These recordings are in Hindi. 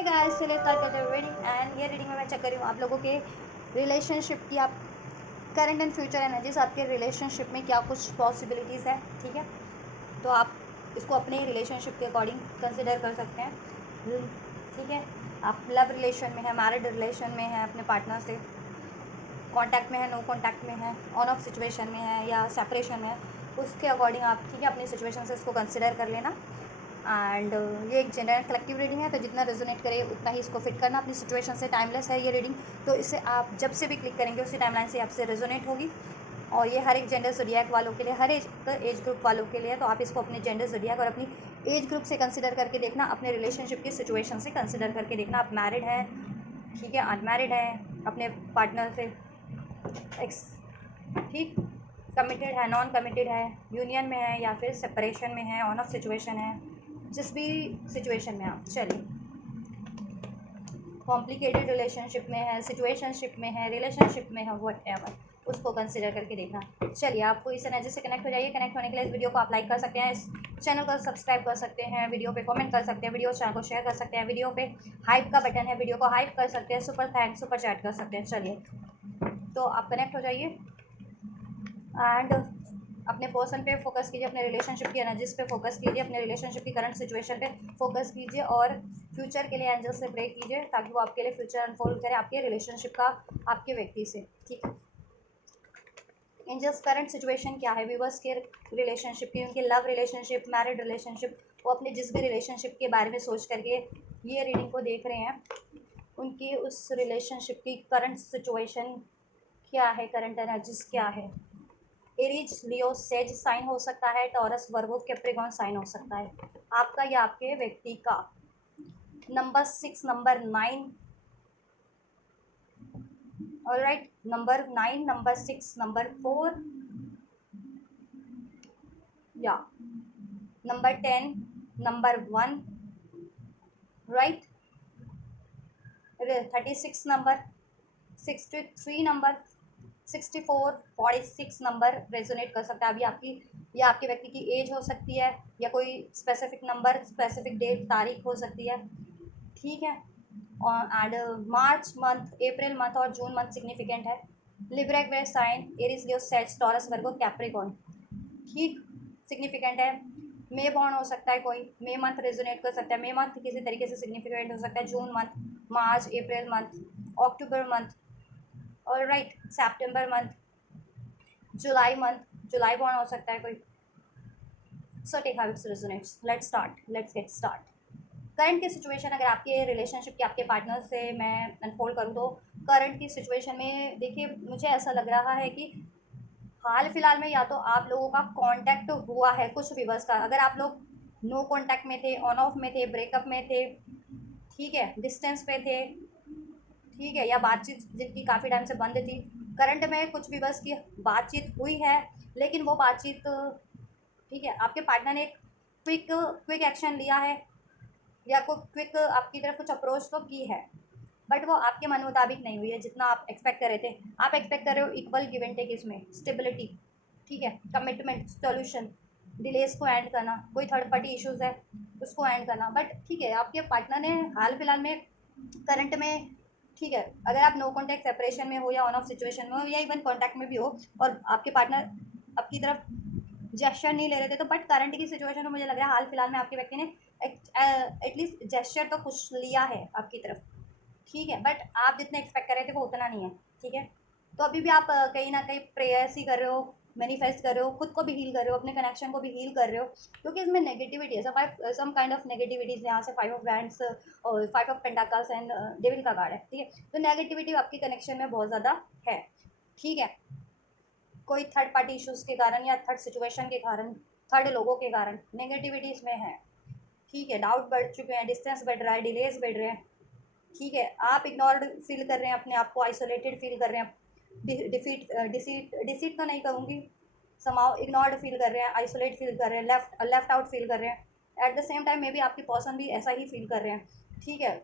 हे गाइस, चलिए स्टार्ट करते हैं रीडिंग। एंड ये रीडिंग में मैं चेक कर रही हूँ आप लोगों के रिलेशनशिप की, आप करंट एंड फ्यूचर एनर्जीज, आपके रिलेशनशिप में क्या कुछ पॉसिबिलिटीज़ है। ठीक है, तो आप इसको अपने रिलेशनशिप के अकॉर्डिंग कंसिडर कर सकते हैं। ठीक है, आप लव रिलेशन में है, मैरिड रिलेशन में है, अपने पार्टनर से कांटेक्ट में है, नो कांटेक्ट में है, ऑन ऑफ सिचुएशन में है या सेपरेशन में है, उसके अकॉर्डिंग आप ठीक है अपनी सिचुएशन से इसको कंसिडर कर लेना। एंड ये एक जनरल कलेक्टिव रीडिंग है, तो जितना रेजोनेट करे उतना ही इसको फिट करना अपनी सिचुएशन से। टाइमलेस है ये रीडिंग, तो इसे आप जब से भी क्लिक करेंगे उसी टाइमलाइन से आपसे रेजोनेट होगी। और ये हर एक जेंडर ज़ोडिएक वालों के लिए, हर एज ग्रुप वालों के लिए, तो आप इसको अपने जेंडर ज़ोडिएक और अपनी एज ग्रुप से कंसिडर करके देखना, अपने रिलेशनशिप की सिचुएशन से कंसिडर करके देखना। आप मैरिड हैं, ठीक है, अनमैरिड हैं, अपने पार्टनर से एक्स, ठीक, कमिटेड है, नॉन कमिटेड है, यूनियन में है या फिर सेपरेशन में है, ऑन ऑफ सिचुएशन है, जिस भी सिचुएशन में आप, चलिए, कॉम्प्लिकेटेड रिलेशनशिप में है, सिचुएशनशिप में है, रिलेशनशिप में है, वट एवर, उसको कंसिडर करके देखना। चलिए, आपको इस एनर्जी से कनेक्ट हो जाइए। कनेक्ट होने के लिए इस वीडियो को आप लाइक कर सकते हैं, इस चैनल को सब्सक्राइब कर सकते हैं, वीडियो पे कमेंट कर सकते हैं, वीडियो चैनल को शेयर कर सकते हैं, वीडियो पे हाइप का बटन है, वीडियो को हाइप कर सकते हैं, सुपर थैंक्स, सुपर चैट कर सकते हैं। चलिए, तो आप कनेक्ट हो जाइए एंड अपने पर्सन पे फोकस कीजिए, अपने रिलेशनशिप की एनर्जीज पे फोकस कीजिए, अपने रिलेशनशिप की करंट सिचुएशन पे फोकस कीजिए और फ्यूचर के लिए एंजल से प्रे कीजिए ताकि वो आपके लिए फ्यूचर अनफोल्ड करे आपके रिलेशनशिप का, आपके व्यक्ति से। ठीक है, एंजल्स करंट सिचुएशन क्या है व्यूअर्स के रिलेशनशिप की, उनके लव रिलेशनशिप, मैरिड रिलेशनशिप, वो अपने जिस भी रिलेशनशिप के बारे में सोच करके ये रीडिंग को देख रहे हैं, उनकी उस रिलेशनशिप की करंट सिचुएशन क्या है, करंट एनर्जीज क्या है। एरीज, लियो, सेज साइन हो सकता है, टॉरस, वर्गो, कैप्रिकॉर्न साइन हो सकता है, आपका या आपके व्यक्ति का। Number 6, number 9, alright, number 9, number 6, number 4, या number 10, number 1, right, 36 number, 63 number, 64, 46 number resonate कर सकता है अभी आपकी या आपके व्यक्ति की एज हो सकती है, या कोई स्पेसिफिक नंबर, स्पेसिफिक डेट, तारीख हो सकती है। ठीक है, और and March month, April month और जून मंथ सिग्निफिकेंट है। लिब्रा एक्वेरियस साइन, एरीज, लियो, सेज, टॉरस, वर्गो, कैप्रिकॉर्न, ठीक, सिग्निफिकेंट है। मे बॉर्न हो सकता है कोई, मे मंथ रेजोनेट कर सकता है, मे मंथ किसी तरीके से सिग्निफिकेंट हो सकता है, June month, March, April month, October month, और राइट, सितंबर month, July month, July born हो सकता है कोई। So take how it's resonates, let's start, let's get start. Current की सिचुएशन अगर आपके रिलेशनशिप के, आपके पार्टनर से मैं अनफोल्ड करूँ तो करंट की सिचुएशन में देखिए, मुझे ऐसा लग रहा है कि हाल फिलहाल में या तो आप लोगों का कांटेक्ट हुआ है कुछ व्यूअर्स का, अगर आप लोग नो कांटेक्ट में थे, ऑन ऑफ में थे, ब्रेकअप में थे, ठीक है, डिस्टेंस पे थे, ठीक है, या बातचीत जिनकी काफ़ी टाइम से बंद थी, करंट में कुछ व्यूअर्स की बातचीत हुई है, लेकिन वो बातचीत, ठीक है, आपके पार्टनर ने एक क्विक क्विक एक्शन लिया है या कोई क्विक आपकी तरफ कुछ अप्रोच तो की है, बट वो आपके मन मुताबिक नहीं हुई है जितना आप एक्सपेक्ट कर रहे थे। आप एक्सपेक्ट कर रहे हो इक्वल गिव एंड टेक, इसमें स्टेबिलिटी, ठीक है, कमिटमेंट, सॉल्यूशन, डिलेस को एंड करना, कोई थर्ड पार्टी इश्यूज है उसको एंड करना, बट ठीक है, आपके पार्टनर ने हाल फिलहाल में, करंट में, ठीक है, अगर आप नो कॉन्टैक्ट सेपरेशन में हो या ऑन ऑफ सिचुएशन में हो या इवन कॉन्टैक्ट में भी हो और आपके पार्टनर आपकी तरफ जेस्चर नहीं ले रहे थे, तो बट करंट की सिचुएशन में मुझे लग रहा है हाल फिलहाल में आपके व्यक्ति ने एटलीस्ट जेस्चर तो कुछ लिया है आपकी तरफ, ठीक है, बट आप जितने एक्सपेक्ट कर रहे थे वो उतना नहीं है। ठीक है, तो अभी भी आप कहीं ना कहीं प्रेयर्स ही कर रहे हो, मैनिफेस्ट कर रहे हो, खुद को भी हील कर रहे हो, अपने कनेक्शन को भी हील कर रहे हो, क्योंकि इसमें नेगेटिविटी है, सम काइंड ऑफ नेगेटिविटीज, यहाँ से 5 ऑफ वैंड्स और 5 ऑफ पेंटाकल्स एंड डेविल का कार्ड है। ठीक है, तो नेगेटिविटी आपके कनेक्शन में बहुत ज़्यादा है। ठीक है, कोई थर्ड पार्टी इश्यूज़ के कारण या थर्ड सिचुएशन के कारण, थर्ड लोगों के कारण नेगेटिविटी इसमें है। ठीक है, डाउट बढ़ चुके हैं, डिस्टेंस बढ़ रहा है, डिलेज बढ़ रहे हैं, ठीक है, आप इग्नोर्ड फील कर रहे हैं, अपने आप को आइसोलेटेड फील कर रहे हैं, डिसीट तो नहीं कहूँगी, समाओ इग्नोर्ड फील कर रहे हैं, आइसोलेट फील कर रहे हैं, लेफ्ट आउट फील कर रहे हैं। At the same time may be आपकी पर्सन भी ऐसा ही फील कर रहे हैं। ठीक है,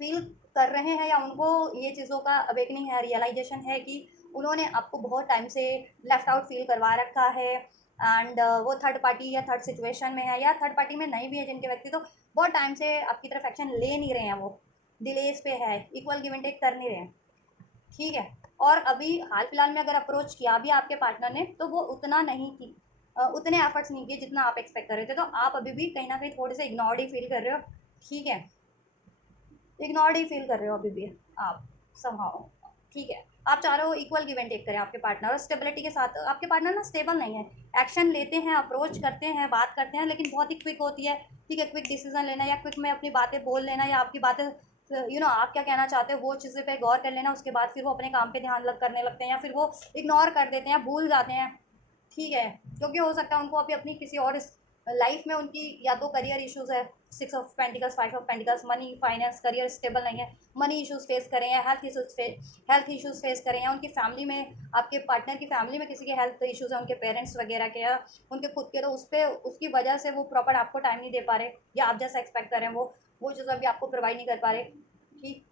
फील कर रहे हैं या उनको ये चीज़ों का अवेकनिंग है, रियलाइजेशन है कि उन्होंने आपको बहुत टाइम से लेफ्ट आउट फील करवा रखा है, एंड वो थर्ड पार्टी या थर्ड सिचुएशन में है या थर्ड पार्टी में नहीं भी है जिनके व्यक्ति, तो बहुत टाइम से आपकी तरफ एक्शन ले नहीं रहे हैं, वो डिलेज पे है, इक्वल गिव एंड टेक कर नहीं रहे हैं, ठीक है। और अभी हाल फिलहाल में अगर अप्रोच किया भी आपके पार्टनर ने तो वो उतना नहीं की, उतने एफर्ट्स नहीं किए जितना आप एक्सपेक्ट कर रहे थे, तो आप अभी भी कहीं ना कहीं थोड़े से इग्नोर्ड ही फील कर रहे हो, ठीक है, इग्नोर्ड ही फील कर रहे हो अभी भी आप समहाउ, ठीक है। आप चाह रहे हो इक्वल गिव एंड टेक करें आपके पार्टनर, और स्टेबिलिटी के साथ आपके पार्टनर ना स्टेबल नहीं है, एक्शन लेते हैं, अप्रोच करते हैं, बात करते हैं, लेकिन बहुत ही क्विक होती है, ठीक है, क्विक डिसीजन लेना या क्विक में अपनी बातें बोल लेना या आपकी बातें आप क्या कहना चाहते हो वो चीज़ें पे गौर कर लेना, उसके बाद फिर वो अपने काम पे ध्यान लग करने लगते हैं या फिर वो इग्नोर कर देते हैं, भूल जाते हैं, ठीक है, क्योंकि हो सकता है उनको अभी अपनी किसी और लाइफ में उनकी या तो करियर इश्यूज है, 6 of pentacles, 5 of pentacles, money finance career stable नहीं है, मनी इश्यूज फेस करें हैं, हेल्थ इश्यूज फेस करें हैं, उनकी फैमिली में, आपके पार्टनर की फैमिली में किसी के हेल्थ इश्यूज है, उनके पेरेंट्स वगैरह के या उनके खुद के, तो उस पर उसकी वजह से वो प्रॉपर आपको टाइम नहीं दे पा रहे या आप जैसा एक्सपेक्ट कर रहे हैं वो चीज़ अभी आपको प्रोवाइड नहीं कर पा रहे, ठीक।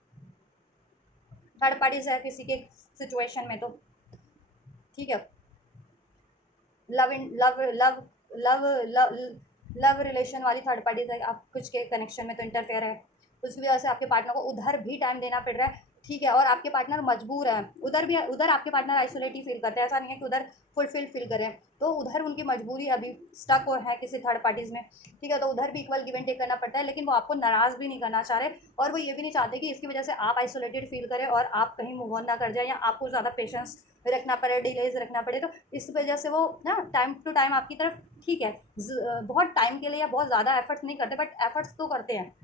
थर्ड पार्टीज है किसी के सिचुएशन में, तो ठीक है, love in love love love love love relation वाली थर्ड पार्टी से आप कुछ के कनेक्शन में तो इंटरफेयर है, उसकी वजह से आपके पार्टनर को उधर भी टाइम देना पड़ रहा है, ठीक है, और आपके पार्टनर मजबूर है, उधर आपके पार्टनर आइसोलेट ही फील करते हैं, ऐसा नहीं है कि उधर फुलफिल फील करें, तो उधर उनकी मजबूरी अभी स्टक हो है किसी थर्ड पार्टीज में, ठीक है, तो उधर भी इक्वल गिव एंड टेक करना पड़ता है, लेकिन वो आपको नाराज़ भी नहीं करना चाह रहे और वो ये भी नहीं चाहते कि इसकी वजह से आप आइसोलेटेड फील करें और आप कहीं मूव ऑन ना कर जाए या आपको ज़्यादा पेशेंस रखना पड़े, डिलेज रखना पड़े, तो इस वजह से वो ना टाइम टू टाइम आपकी तरफ, ठीक है, बहुत टाइम के लिए या बहुत ज़्यादा एफर्ट्स नहीं करते बट एफर्ट्स तो करते हैं,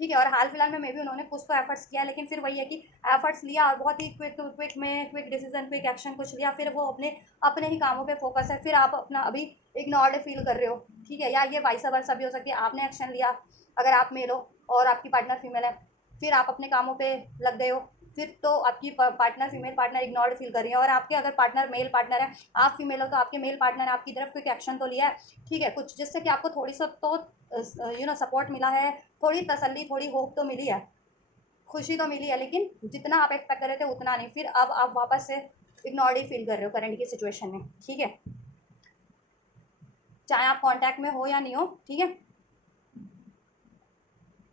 ठीक है, और हाल फिलहाल में मे भी उन्होंने कुछ तो एफर्ट्स किया, लेकिन फिर वही है कि एफर्ट्स लिया और बहुत ही क्विक डिसीजन, क्विक एक्शन कुछ लिया, फिर वो अपने अपने ही कामों पे फोकस है, फिर आप अपना अभी इग्नोर्ड फील कर रहे हो, ठीक है, या ये वाइस वर्सा भी हो सकती है, आपने एक्शन लिया अगर आप मेल हो और आपकी पार्टनर फीमेल है, फिर आप अपने कामों पे लग गए हो, फिर तो आपकी partner female partner ignored feel कर रही है, और आपके अगर पार्टनर मेल पार्टनर है, आप फीमेल हो तो आपके मेल पार्टनर ने आपकी तरफ कोई एक्शन तो लिया है, ठीक है, कुछ जिससे कि आपको थोड़ी सा तो सपोर्ट मिला है, थोड़ी तसल्ली, थोड़ी होप तो मिली है, खुशी तो मिली है, लेकिन जितना आप एक्सपेक्ट कर रहे थे उतना नहीं, फिर अब आप वापस से इग्नोर्ड ही फील कर रहे हो करंट की सिचुएशन में, ठीक है, चाहे आप कॉन्टैक्ट में हो या नहीं हो, ठीक है,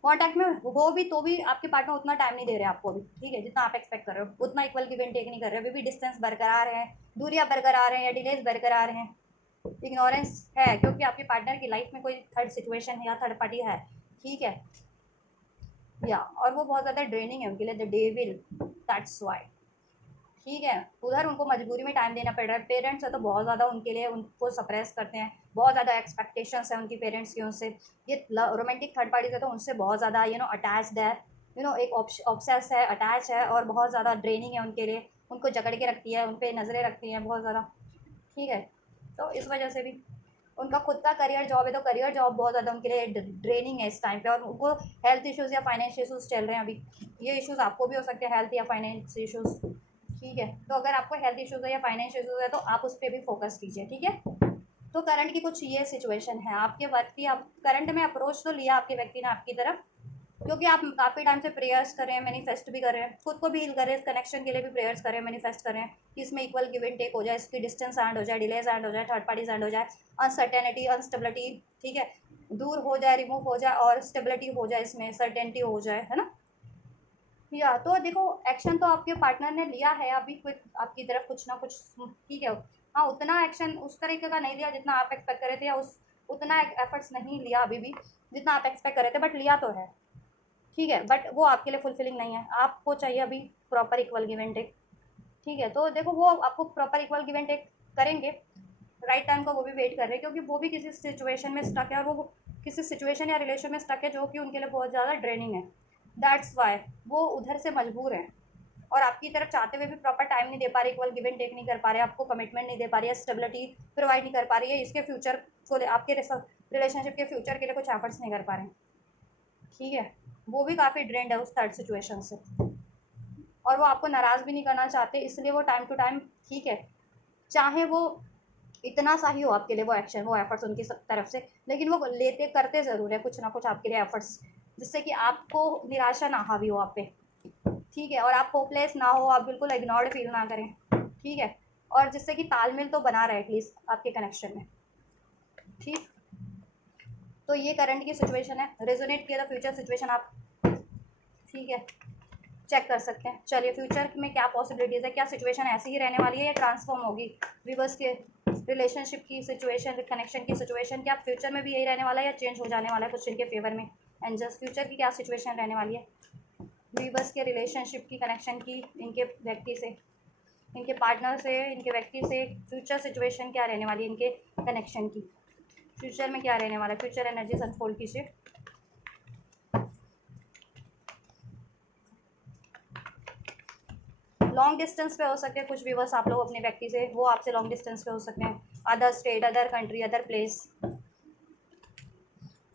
कॉन्टैक्ट में हो भी तो भी आपके पार्टनर उतना टाइम नहीं दे रहे आपको अभी, ठीक है, जितना आप एक्सपेक्ट कर रहे हो उतना इक्वल गिव एंड टेक नहीं कर रहे, अभी भी डिस्टेंस बरकरार है, दूरियां बरकरार हैं या डिलेज बरकरार हैं, इग्नोरेंस है क्योंकि आपके पार्टनर की लाइफ में कोई थर्ड सिचुएशन है या थर्ड पार्टी है, ठीक है, या और वो बहुत ज़्यादा ड्रेनिंग है उनके लिए, द डेविल, दैट्स वाई, ठीक है, उधर उनको मजबूरी में टाइम देना पड़ रहा है, पेरेंट्स है तो बहुत ज़्यादा उनके लिए उनको सप्रेस करते हैं, बहुत ज़्यादा एक्सपेक्टेशंस है उनकी पेरेंट्स की उनसे, ये रोमांटिक थर्ड पार्टीज है तो उनसे बहुत ज़्यादा अटैच्ड है, एक ऑब्सेस है, अटैच है और बहुत ज़्यादा ड्रेनिंग है उनके लिए, उनको जकड़ के रखती है, उन पर नज़रें रखती हैं बहुत ज़्यादा, ठीक है, तो इस वजह से भी उनका खुद का करियर जॉब है तो करियर जॉब बहुत ज़्यादा उनके लिए ड्रेनिंग है इस टाइम पे, और उनको हेल्थ इश्यूज़ या फाइनेंस इश्यूज़ चल रहे हैं अभी, ये इश्यूज़ आपको भी हो सकते हैं, हेल्थ या फाइनेंस इश्यूज़, ठीक है, तो अगर आपको हेल्थ इश्यूज़ है या फाइनेंस इश्यूज़ है तो आप उस पर भी फोकस कीजिए, ठीक है, तो करंट की कुछ ये सिचुएशन है आपके व्यक्ति, आप करंट में अप्रोच तो लिया आपके व्यक्ति ने आपकी तरफ, क्योंकि आप काफ़ी टाइम से प्रेयर्स कर रहे हैं, मैनिफेस्ट भी कर रहे हैं, खुद को भी हील कर रहे हैं, कनेक्शन के लिए भी प्रेयर्स कर रहे हैं, मैनिफेस्ट कर रहे हैं कि इसमें इक्वल गिव एंड टेक हो जाए, इसकी डिस्टेंस एंड हो जाए, डिलेज एंड हो जाए, थर्ड पार्टीज एंड हो जाए, अनसर्टेनिटी अनस्टेबिलिटी, ठीक है, दूर हो जाए, रिमूव हो जाए और स्टेबिलिटी हो जाए, इसमें सर्टेनिटी हो जाए, है ना, या तो देखो एक्शन तो आपके पार्टनर ने लिया है अभी कुछ आपकी तरफ कुछ ना कुछ, ठीक है, हाँ उतना एक्शन उस तरीके का नहीं लिया जितना आप एक्सपेक्ट कर रहे थे, या उस उतना एफर्ट्स नहीं लिया अभी भी जितना आप एक्सपेक्ट कर रहे थे, बट लिया तो है, ठीक है, बट वो आपके लिए फुलफिलिंग नहीं है, आपको चाहिए अभी proper equal give and take, ठीक है, तो देखो वो आपको proper equal give and take करेंगे, राइट टाइम का वो भी वेट कर रहे हैं क्योंकि वो भी किसी सिचुएशन में स्टक है, और वो किसी सिचुएशन या रिलेशन में स्टक है जो कि उनके लिए बहुत ज़्यादा ड्रेनिंग है, दैट्स वाई वो उधर से मजबूर हैं और आपकी तरफ चाहते हुए भी प्रॉपर टाइम नहीं दे पा रहे, इक्वल गिव एंड टेक नहीं कर पा रहे, आपको कमिटमेंट नहीं दे पा रही है, स्टेबिलिटी प्रोवाइड नहीं कर पा रही है, इसके फ्यूचर को आपके रिलेशनशिप के फ्यूचर के लिए कुछ एफर्ट्स नहीं कर पा रहे हैं, ठीक है, वो भी काफ़ी ड्रेंड है उस थर्ड सिचुएशन से, और वो आपको नाराज़ भी नहीं करना चाहते, इसलिए वो टाइम टू टाइम, ठीक है, चाहे वो इतना सा ही हो आपके लिए वो एक्शन, वो एफर्ट्स उनकी तरफ से, लेकिन वो लेते करते ज़रूर है कुछ ना कुछ आपके लिए एफर्ट्स, जिससे कि आपको निराशा ना हावी हो आप पे, ठीक है, और आप होपलेस ना हो, आप बिल्कुल इग्नोर्ड फील ना करें, ठीक है, और जिससे कि तालमेल तो बना रहे एटलीस्ट आपके कनेक्शन में, तो ये करंट की सिचुएशन है, रेजोनेट किया था फ्यूचर सिचुएशन आप, ठीक है, चेक कर सकते हैं। चलिए फ्यूचर में क्या पॉसिबिलिटीज़ है, क्या सिचुएशन ऐसी ही रहने वाली है या ट्रांसफॉर्म होगी, रिवर्स के रिलेशनशिप की सिचुएशन, कनेक्शन की सिचुएशन, क्या फ्यूचर में भी यही रहने वाला है या चेंज हो जाने वाला है कुछ इनके फेवर में। एंजल्स फ्यूचर की क्या सिचुएशन रहने वाली है, रिवर्स के रिलेशनशिप की, कनेक्शन की, इनके व्यक्ति से, इनके पार्टनर से, इनके व्यक्ति से फ्यूचर सिचुएशन क्या रहने वाली है, इनके कनेक्शन की फ्यूचर में क्या रहने वाला है, फ्यूचर एनर्जीज अनफोल्ड कीजिए। लॉन्ग डिस्टेंस पे हो सकते हैं कुछ व्यूवर्स आप लोग अपने व्यक्ति से, वो आपसे लॉन्ग डिस्टेंस पे हो सकते हैं, other state, other country, other place.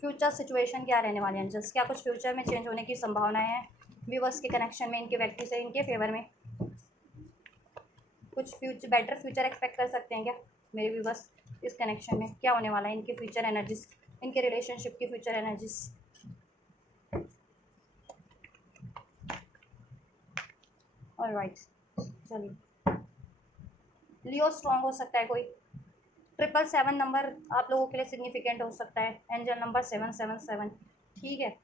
Future situation क्या रहने वाले हैं जस्ट, क्या कुछ फ्यूचर में चेंज होने की संभावनाएं हैं व्यूवर्स के कनेक्शन में, इनके व्यक्ति से, इनके फेवर में कुछ फ्यूचर, बेटर फ्यूचर एक्सपेक्ट कर सकते हैं क्या मेरे व्यूवर्स इस कनेक्शन में, क्या होने वाला है इनके फ्यूचर एनर्जीज, इनके रिलेशनशिप की फ्यूचर एनर्जीज। ऑलराइट, चलिए लियो स्ट्रॉन्ग हो सकता है कोई, 777 नंबर आप लोगों के लिए सिग्निफिकेंट हो सकता है, एंजल नंबर 777, ठीक है,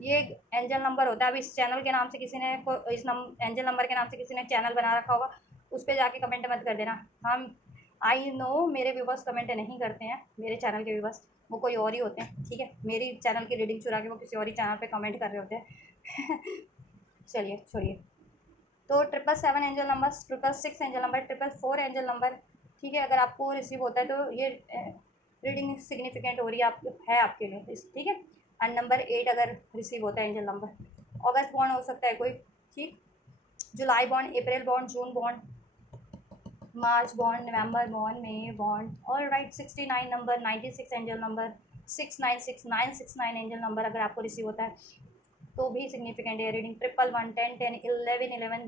ये एंजल नंबर होता है। अब इस चैनल के नाम से किसी ने इस एंजल नंबर के नाम से किसी ने चैनल बना रखा होगा, उस पर जाके कमेंट मत कर देना। हम आई नो मेरे व्यूवर्स कमेंट नहीं करते हैं, मेरे चैनल के व्यूवर्स वो कोई और ही होते हैं, ठीक है, मेरी चैनल की रीडिंग चुरा के वो किसी और ही चैनल पे कमेंट कर रहे होते हैं चलिए छोड़िए। तो 777 angel number, 666 angel number, 444 angel number, ठीक है, अगर आपको रिसीव होता है तो ये रीडिंग सिग्निफिकेंट हो रही है है आपके लिए, ठीक है। एंड नंबर 8 अगर रिसीव होता है एंजल नंबर, अगस्त बॉन्ड हो सकता है कोई, ठीक, July bond, April bond, June bond, March bond, November bond, May bond, all right. 69 number, 96 angel number, 696969 angel number अगर आपको रिसीव होता है तो भी सिग्निफिकेंट है रीडिंग। 111 10 10 11 11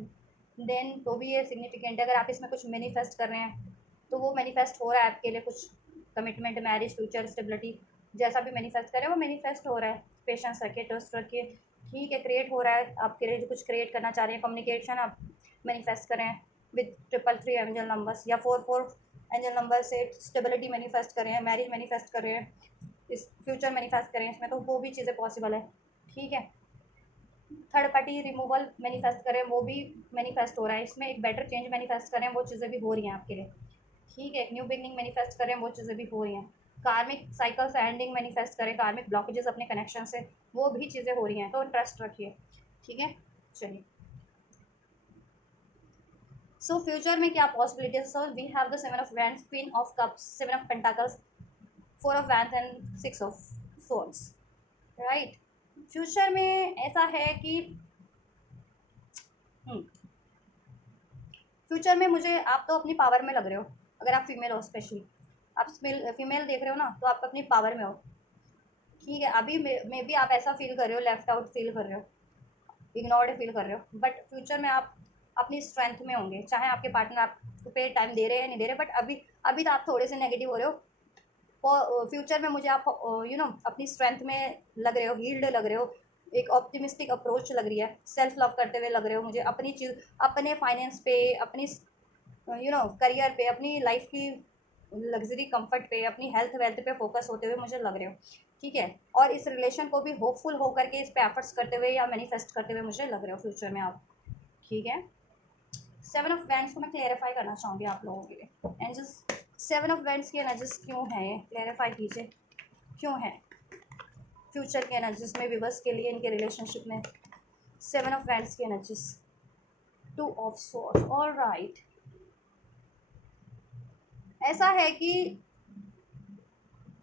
देन तो भी ये सिग्निफिकेंट है। अगर आप इसमें कुछ मैनिफेस्ट कर रहे हैं तो वो मैनिफेस्ट हो रहा है आपके लिए, कुछ कमिटमेंट, मैरिज, फ्यूचर, स्टेबिलिटी, जैसा भी मैनिफेस्ट करें वो मैनिफेस्ट हो रहा है। पेशेंस रखिए, ट्रस्ट रखिए, ठीक है, क्रिएट हो रहा है आपके लिए, जो कुछ क्रिएट करना चाह रहे हैं, कम्युनिकेशन आप मैनिफेस्ट करें विद 333 एंजल नंबर्स, या 44 एंजल नंबर से स्टेबिलिटी मैनिफेस्ट करें, मैरिज मैनिफेस्ट करें, इस फ्यूचर मैनिफेस्ट करें, इसमें तो वो भी चीज़ें पॉसिबल है, ठीक है। थर्ड पार्टी रिमूवल मैनिफेस्ट करें, वो भी मैनिफेस्ट हो रहा है इसमें। एक बेटर चेंज मैनिफेस्ट करें, वो चीज़ें भी हो रही हैं आपके लिए, ठीक है। एक न्यू बिगनिंग मैनिफेस्ट करें, वो चीज़ें भी हो रही हैं। कार्मिक साइकिल से एंडिंग मैनिफेस्ट करें, कार्मिक ब्लॉकेजेस अपने कनेक्शन से, वो भी चीज़ें हो रही हैं, तो ट्रस्ट रखिए, ठीक है। चलिए सो फ्यूचर में क्या possibilities, so we have the 7 of wands, queen of cups, 7 of pentacles, 4 of wands and 6 of swords, right. Future में ऐसा है कि फ्यूचर में मुझे, आप तो अपनी पावर में लग रहे हो, अगर आप फीमेल हो, स्पेशली आप फीमेल देख रहे हो ना, तो आप अपनी पावर में हो, ठीक है। अभी मे भी आप ऐसा फील कर रहे हो, लेफ्ट आउट फील कर रहे हो, इग्नोर्ड फील कर रहे हो, बट फ्यूचर में आप अपनी स्ट्रेंथ में होंगे, चाहे आपके पार्टनर आपको पे टाइम दे रहे हैं या नहीं दे रहे, बट अभी अभी तो आप थोड़े से नेगेटिव हो रहे हो। फ्यूचर में मुझे आप अपनी स्ट्रेंथ में लग रहे हो, हील्ड लग रहे हो, एक ऑप्टिमिस्टिक अप्रोच लग रही है, सेल्फ लव करते हुए लग रहे हो मुझे, अपनी चीज़, अपने फाइनेंस पे, अपनी करियर पे, अपनी लाइफ की लग्जरी कंफर्ट पे, अपनी हेल्थ वेल्थ पे फोकस होते हुए मुझे लग रहे हो, ठीक है। और इस रिलेशन को भी होपफुल होकर के इस पे एफर्ट्स करते हुए या मैनिफेस्ट करते हुए मुझे लग रहे हो फ्यूचर में आप, ठीक है। 7 ऑफ वैंड्स को मैं क्लेरिफाई करना चाहूँगी आप लोगों के लिए, एनर्जीज 7 ऑफ वैंड्स की एनर्जीज क्यों है, ये क्लेरिफाई कीजिए क्यों है फ्यूचर की एनर्जीज में, विवर्स के लिए इनके रिलेशनशिप में 7 ऑफ वैंड्स की energies, 2 of swords, all right. ऐसा है कि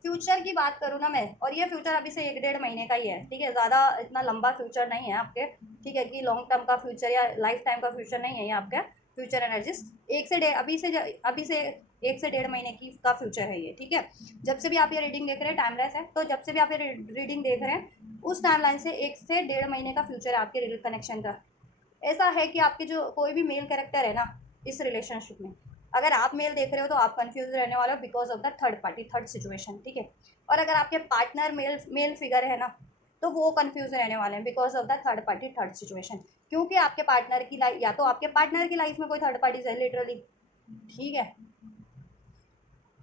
फ्यूचर की बात करूँ ना मैं, और ये फ्यूचर अभी से 1 डेढ़ महीने का ही है, ठीक है, ज़्यादा इतना लंबा फ्यूचर नहीं है आपके, ठीक है, कि लॉन्ग टर्म का फ्यूचर या लाइफ टाइम का फ्यूचर नहीं है ये आपका फ्यूचर एनर्जीज। अभी से 1 से 1.5 महीने की का फ्यूचर है ये, ठीक है। जब से भी आप ये रीडिंग देख रहे हैं, टाइमलेस है, तो जब से भी आप ये रीडिंग देख रहे हैं उस टाइमलाइन से 1 से 1.5 महीने का फ्यूचर है आपके कनेक्शन का। ऐसा है कि आपके जो कोई भी मेल कैरेक्टर है ना इस रिलेशनशिप में, अगर आप मेल देख रहे हो तो आप कंफ्यूज रहने वाले हो because of the third party, third situation, ठीक है। और अगर आपके पार्टनर मेल फिगर है ना, तो वो कंफ्यूज रहने वाले हैं because of the third party, third situation, क्योंकि आपके पार्टनर की लाइफ, या तो आपके पार्टनर की लाइफ में कोई थर्ड पार्टी है लिटरली, ठीक है,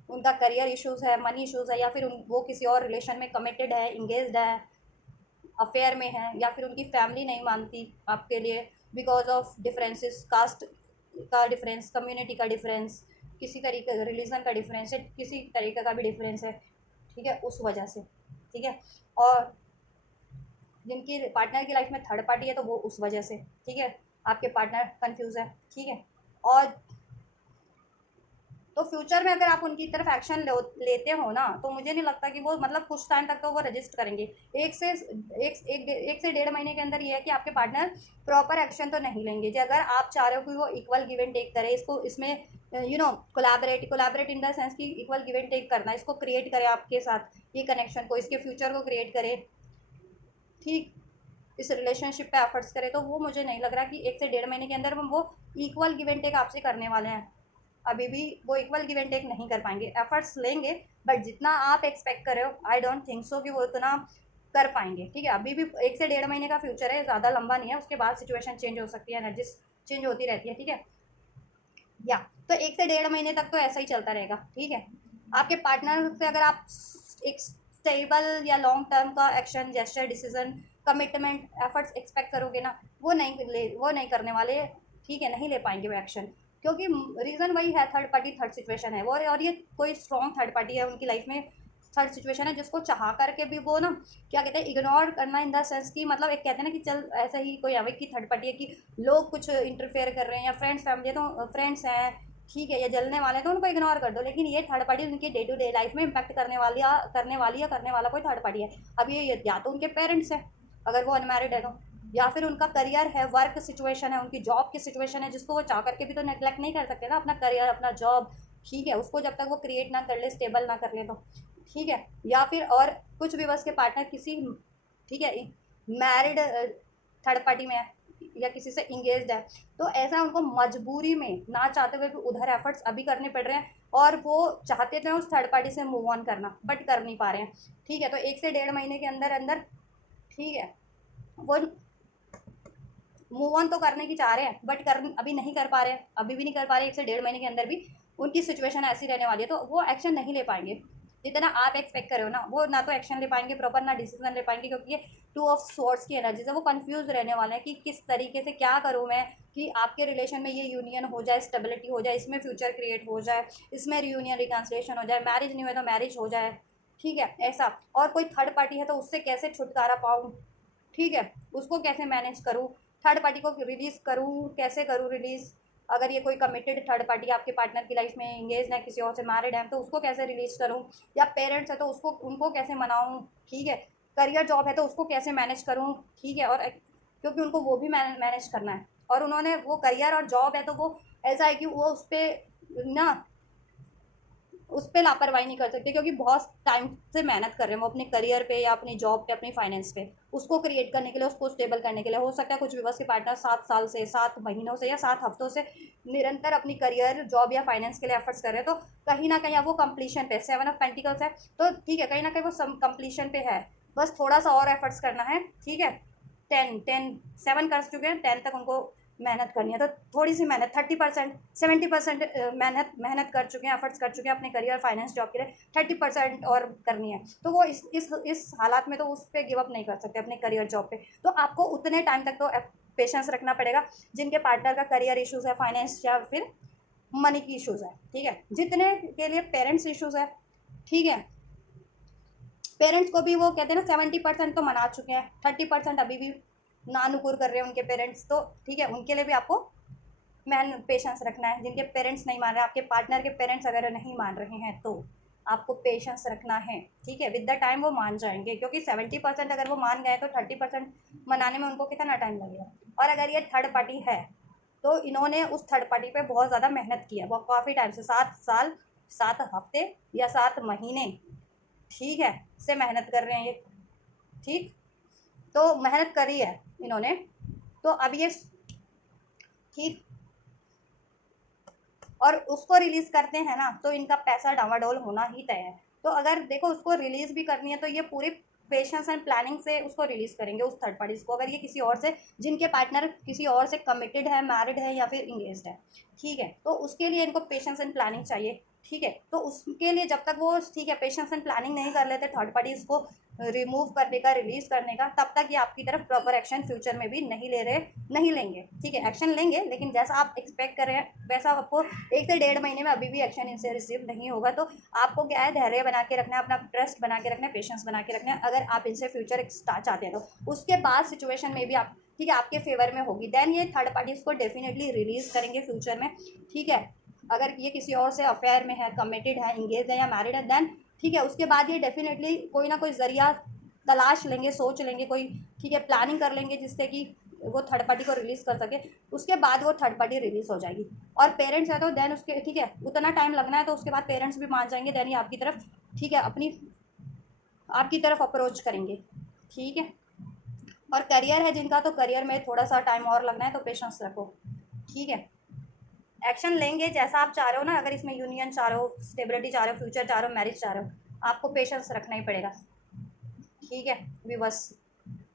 उनका करियर इश्यूज़ है, मनी इश्यूज़ है, या फिर वो किसी और रिलेशन में कमिटेड है, इंगेज्ड है, अफेयर में है, या फिर उनकी फैमिली नहीं मानती आपके लिए बिकॉज ऑफ डिफरेंसेस, कास्ट का डिफरेंस, कम्युनिटी का डिफरेंस, किसी तरीके का रिलीजन का डिफरेंस है, किसी तरीके का भी डिफरेंस है, ठीक है, उस वजह से, ठीक है। और जिनकी पार्टनर की लाइफ में थर्ड पार्टी है तो वो उस वजह से, ठीक है, आपके पार्टनर कंफ्यूज है, ठीक है। और तो फ्यूचर में अगर आप उनकी तरफ एक्शन लेते हो ना, तो मुझे नहीं लगता कि वो मतलब कुछ टाइम तक तो वो रजिस्ट करेंगे। एक से 1.5 महीने के अंदर ये है कि आपके पार्टनर प्रॉपर एक्शन तो नहीं लेंगे। जो अगर आप चाह रहे हो कि वो इक्वल गिव एंड टेक करे, इसको इसमें कोलैबोरेट इन द सेंस कि इक्वल गिव एंड टेक करना, इसको क्रिएट करे आपके साथ, ये कनेक्शन को, इसके फ्यूचर को क्रिएट करे, ठीक, इस रिलेशनशिप पे एफर्ट्स करे, तो वो मुझे नहीं लग रहा कि 1 से 1.5 महीने के अंदर वो इक्वल गिव एंड टेक आपसे करने वाले हैं। अभी भी वो इक्वल गिव एंड टेक नहीं कर पाएंगे, एफर्ट्स लेंगे बट जितना आप एक्सपेक्ट कर रहे हो आई डोंट थिंक सो कि वो उतना कर पाएंगे, ठीक है। अभी भी 1 से 1.5 महीने का फ्यूचर है, ज़्यादा लंबा नहीं है, उसके बाद सिचुएशन चेंज हो सकती है, एनर्जीज चेंज होती रहती है, ठीक है। या तो 1 से 1.5 महीने तक तो ऐसा ही चलता रहेगा, ठीक है। आपके पार्टनर से अगर आप एक स्टेबल या लॉन्ग टर्म का action, gesture, decision, commitment, efforts expect करोगे ना, वो नहीं करने वाले, ठीक है, नहीं ले पाएंगे वो एक्शन, क्योंकि रीज़न वही है, थर्ड पार्टी, थर्ड सिचुएशन है वो, और ये कोई स्ट्रॉन्ग थर्ड पार्टी है उनकी लाइफ में, थर्ड सिचुएशन है जिसको चाह करके भी वो ना, क्या कहते हैं, इग्नोर करना, इन द सेंस कि मतलब एक कहते हैं ना कि चल ऐसा ही कोई अवे की थर्ड पार्टी है कि लोग कुछ इंटरफेयर कर रहे हैं, या फ्रेंड्स फैमिली है तो फ्रेंड्स हैं, ठीक है, या जलने वाले हैं तो उनको इग्नोर कर दो, लेकिन ये थर्ड पार्टी उनकी डे टू डे लाइफ में इम्पैक्ट करने वाली या करने वाला कोई थर्ड पार्टी है। अब ये या तो उनके पेरेंट्स है अगर वो अनमैरिड है तो, या फिर उनका करियर है, वर्क सिचुएशन है, उनकी जॉब की सिचुएशन है, जिसको वो चाह करके भी तो नेग्लेक्ट नहीं कर सकते ना अपना करियर, अपना जॉब, ठीक है, उसको जब तक वो क्रिएट ना कर ले, स्टेबल ना कर ले तो, ठीक है। या फिर और कुछ भी बस के पार्टनर किसी, ठीक है, मैरिड थर्ड पार्टी में है या किसी से इंगेज्ड है, तो ऐसा उनको मजबूरी में ना चाहते हुए भी उधर एफर्ट्स अभी करने पड़ रहे हैं, और वो चाहते थे उस थर्ड पार्टी से मूव ऑन करना बट कर नहीं पा रहे हैं, ठीक है। तो 1 से 1.5 महीने के अंदर अंदर, ठीक है, वो मूव ऑन तो करने की चाह रहे हैं बट कर अभी नहीं कर पा रहे हैं, अभी भी नहीं कर पा रहे, 1 से 1.5 महीने के अंदर भी उनकी सिचुएशन ऐसी रहने वाली है, तो वो एक्शन नहीं ले पाएंगे जितना आप एक्सपेक्ट कर रहे हो ना, वो ना तो एक्शन ले पाएंगे प्रॉपर, ना डिसीजन ले पाएंगे, क्योंकि ये 2 ऑफ स्वॉर्ड्स की एनर्जी है, वो कंफ्यूज रहने वाले हैं कि किस तरीके से क्या करूँ मैं कि आपके रिलेशन में ये यूनियन हो जाए, स्टेबिलिटी हो जाए, इसमें फ्यूचर क्रिएट हो जाए, इसमें रियूनियन रिकन्सिलेशन हो जाए, मैरिज नहीं हुए तो मैरिज हो जाए, ठीक है, ऐसा। और कोई थर्ड पार्टी है तो उससे कैसे छुटकारा पाऊँ, ठीक है, उसको कैसे मैनेज करूँ, थर्ड पार्टी को रिलीज़ करूँ, कैसे करूँ रिलीज़, अगर ये कोई कमिटेड थर्ड पार्टी आपके पार्टनर की लाइफ में एंगेज है, किसी और से मैरिड है, तो उसको कैसे रिलीज़ करूँ, या पेरेंट्स है तो उसको उनको कैसे मनाऊँ, ठीक है, करियर जॉब है तो उसको कैसे मैनेज करूँ, ठीक है, और क्योंकि उनको वो भी मैनेज करना है, और उन्होंने वो करियर और जॉब है तो वो ऐसा है कि वो उस पर ना, उस पर लापरवाही नहीं कर सकते, क्योंकि बहुत टाइम से मेहनत कर रहे हैं वो अपने करियर पे या अपनी जॉब पे, अपनी फाइनेंस पे, उसको क्रिएट करने के लिए, उसको स्टेबल करने के लिए। हो सकता है कुछ विवश के पार्टनर 7 साल से, 7 महीनों से या 7 हफ्तों से निरंतर अपनी करियर, जॉब या फाइनेंस के लिए एफर्ट्स कर रहे हैं, तो कहीं ना कहीं अब वो कंप्लीशन पे, 7 ऑफ पेंटिकल्स है तो ठीक है, कहीं ना कहीं वो कंप्लीशन पे है, बस थोड़ा सा और एफर्ट्स करना है, ठीक है। 7 कर चुके हैं, 10 तक उनको मेहनत करनी है, तो थोड़ी सी मेहनत, 30%, 70% मेहनत कर चुके हैं, एफर्ट्स कर चुके हैं अपने करियर, फाइनेंस, जॉब के लिए, 30% और करनी है, तो वो इस हालात में तो उस पर गिव अप नहीं कर सकते अपने करियर, जॉब पे। तो आपको उतने टाइम तक तो पेशेंस रखना पड़ेगा जिनके पार्टनर का करियर इशूज़ है, फाइनेंस या फिर मनी की इशूज़ है, ठीक है। जितने के लिए पेरेंट्स इशूज़ है, ठीक है, पेरेंट्स को भी वो कहते हैं ना 70% तो मना चुके हैं, 30% अभी भी नानुकुर कर रहे हैं उनके पेरेंट्स, तो ठीक है, उनके लिए भी आपको पेशेंस रखना है। जिनके पेरेंट्स नहीं मान रहे, आपके पार्टनर के पेरेंट्स अगर नहीं मान रहे हैं तो आपको पेशेंस रखना है, ठीक है। विद द टाइम वो मान जाएंगे, क्योंकि 70% अगर वो मान गए तो 30% मनाने में उनको कितना टाइम लगेगा। और अगर ये थर्ड पार्टी है तो इन्होंने उस थर्ड पार्टी पे बहुत ज़्यादा मेहनत की है, वो काफ़ी टाइम से, 7 साल, 7 हफ्ते या 7 महीने, ठीक है, से मेहनत कर रहे हैं ये, ठीक, तो मेहनत करी है इन्होंने, तो अब ये, ठीक, और उसको रिलीज़ करते हैं ना तो इनका पैसा डामाडोल होना ही तय है। तो अगर देखो उसको रिलीज़ भी करनी है तो ये पूरी पेशेंस एंड प्लानिंग से उसको रिलीज़ करेंगे उस थर्ड पार्टीज़ को, अगर ये किसी और से, जिनके पार्टनर किसी और से कमिटेड है, मैरिड है या फिर इंगेज्ड है, ठीक है, तो उसके लिए इनको पेशेंस एंड प्लानिंग चाहिए, ठीक है। तो उसके लिए जब तक वो ठीक है पेशेंस एंड प्लानिंग नहीं कर लेते थर्ड पार्टी इसको रिमूव करने का, रिलीज करने का, तब तक ये आपकी तरफ प्रॉपर एक्शन फ्यूचर में भी नहीं लेंगे। ठीक है, एक्शन लेंगे लेकिन जैसा आप एक्सपेक्ट कर रहे हैं वैसा आपको 1 से 1.5 महीने में अभी भी एक्शन इनसे रिसीव नहीं होगा। तो आपको क्या है, धैर्य बना के रखना है, अपना ट्रस्ट बना के रखना है, पेशेंस बना के रखना है। अगर आप इनसे फ्यूचर चाहते हैं तो उसके बाद सिचुएशन में भी आप ठीक है आपके फेवर में होगी, देन ये थर्ड पार्टीज को डेफिनेटली रिलीज करेंगे फ्यूचर में। ठीक है, अगर ये किसी और से अफेयर में है, कमिटेड है, इंगेज है या मैरिड है, देन ठीक है उसके बाद ये डेफिनेटली कोई ना कोई जरिया तलाश लेंगे, सोच लेंगे कोई, ठीक है प्लानिंग कर लेंगे जिससे कि वो थर्ड पार्टी को रिलीज़ कर सके। उसके बाद वो थर्ड पार्टी रिलीज़ हो जाएगी। और पेरेंट्स है तो देन उसके ठीक है उतना टाइम लगना है, तो उसके बाद पेरेंट्स भी मान जाएंगे, देन ये आपकी तरफ ठीक है आपकी तरफ अप्रोच करेंगे। ठीक है, और करियर है जिनका, तो करियर में थोड़ा सा टाइम और लगना है, तो पेशेंस रखो। ठीक है, एक्शन लेंगे जैसा आप चाह रहे हो ना, अगर इसमें यूनियन चाह रहे हो, स्टेबिलिटी चाह रहे हो, फ्यूचर चाह रहे हो, मैरिज चाह रहे हो, आपको पेशेंस रखना ही पड़ेगा। ठीक है, भी बस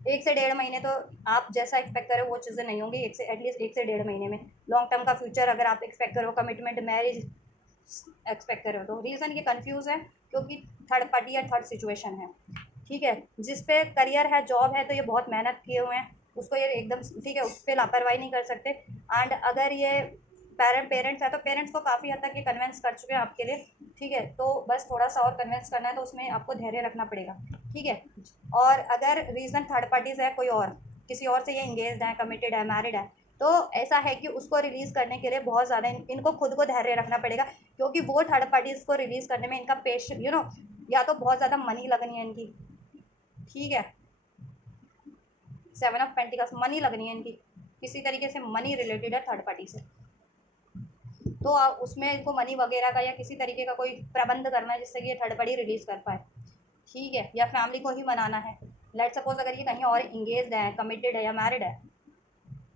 1 से 1.5 महीने तो आप जैसा एक्सपेक्ट करो वो चीज़ें नहीं होंगी। एटलीस्ट 1 से 1.5 महीने में लॉन्ग टर्म का फ्यूचर अगर आप एक्सपेक्ट करो, कमिटमेंट मैरिज एक्सपेक्ट करो, तो रीज़न ये कंफ्यूज है क्योंकि थर्ड पार्टी या थर्ड सिचुएशन है। ठीक है, जिस पे करियर है, जॉब है, तो ये बहुत मेहनत किए हुए हैं, उसको ये एकदम ठीक है उस पर लापरवाही नहीं कर सकते। एंड अगर ये पेरेंट्स है तो पेरेंट्स को काफ़ी हद तक ये कन्विंस कर चुके हैं आपके लिए। ठीक है, तो बस थोड़ा सा और कन्विंस करना है, तो उसमें आपको धैर्य रखना पड़ेगा। ठीक है, और अगर रीज़न थर्ड पार्टीज है, कोई और किसी और से ये इंगेज है, कमिटेड है, मैरिड है, तो ऐसा है कि उसको रिलीज़ करने के लिए बहुत ज़्यादा इनको खुद को धैर्य रखना पड़ेगा, क्योंकि वो थर्ड पार्टीज को रिलीज़ करने में इनका पेश या तो बहुत ज़्यादा मनी लगनी है इनकी। ठीक है, 7 ऑफ पेंटिकल्स, मनी लगनी है इनकी, किसी तरीके से मनी रिलेटेड है थर्ड पार्टी से, तो उसमें इनको मनी वगैरह का या किसी तरीके का कोई प्रबंध करना है जिससे कि ये थर्ड पार्टी रिलीज़ कर पाए। ठीक है, या फैमिली को ही मनाना है। लेट सपोज अगर ये कहीं और इंगेज है, कमिटेड है या मैरिड है,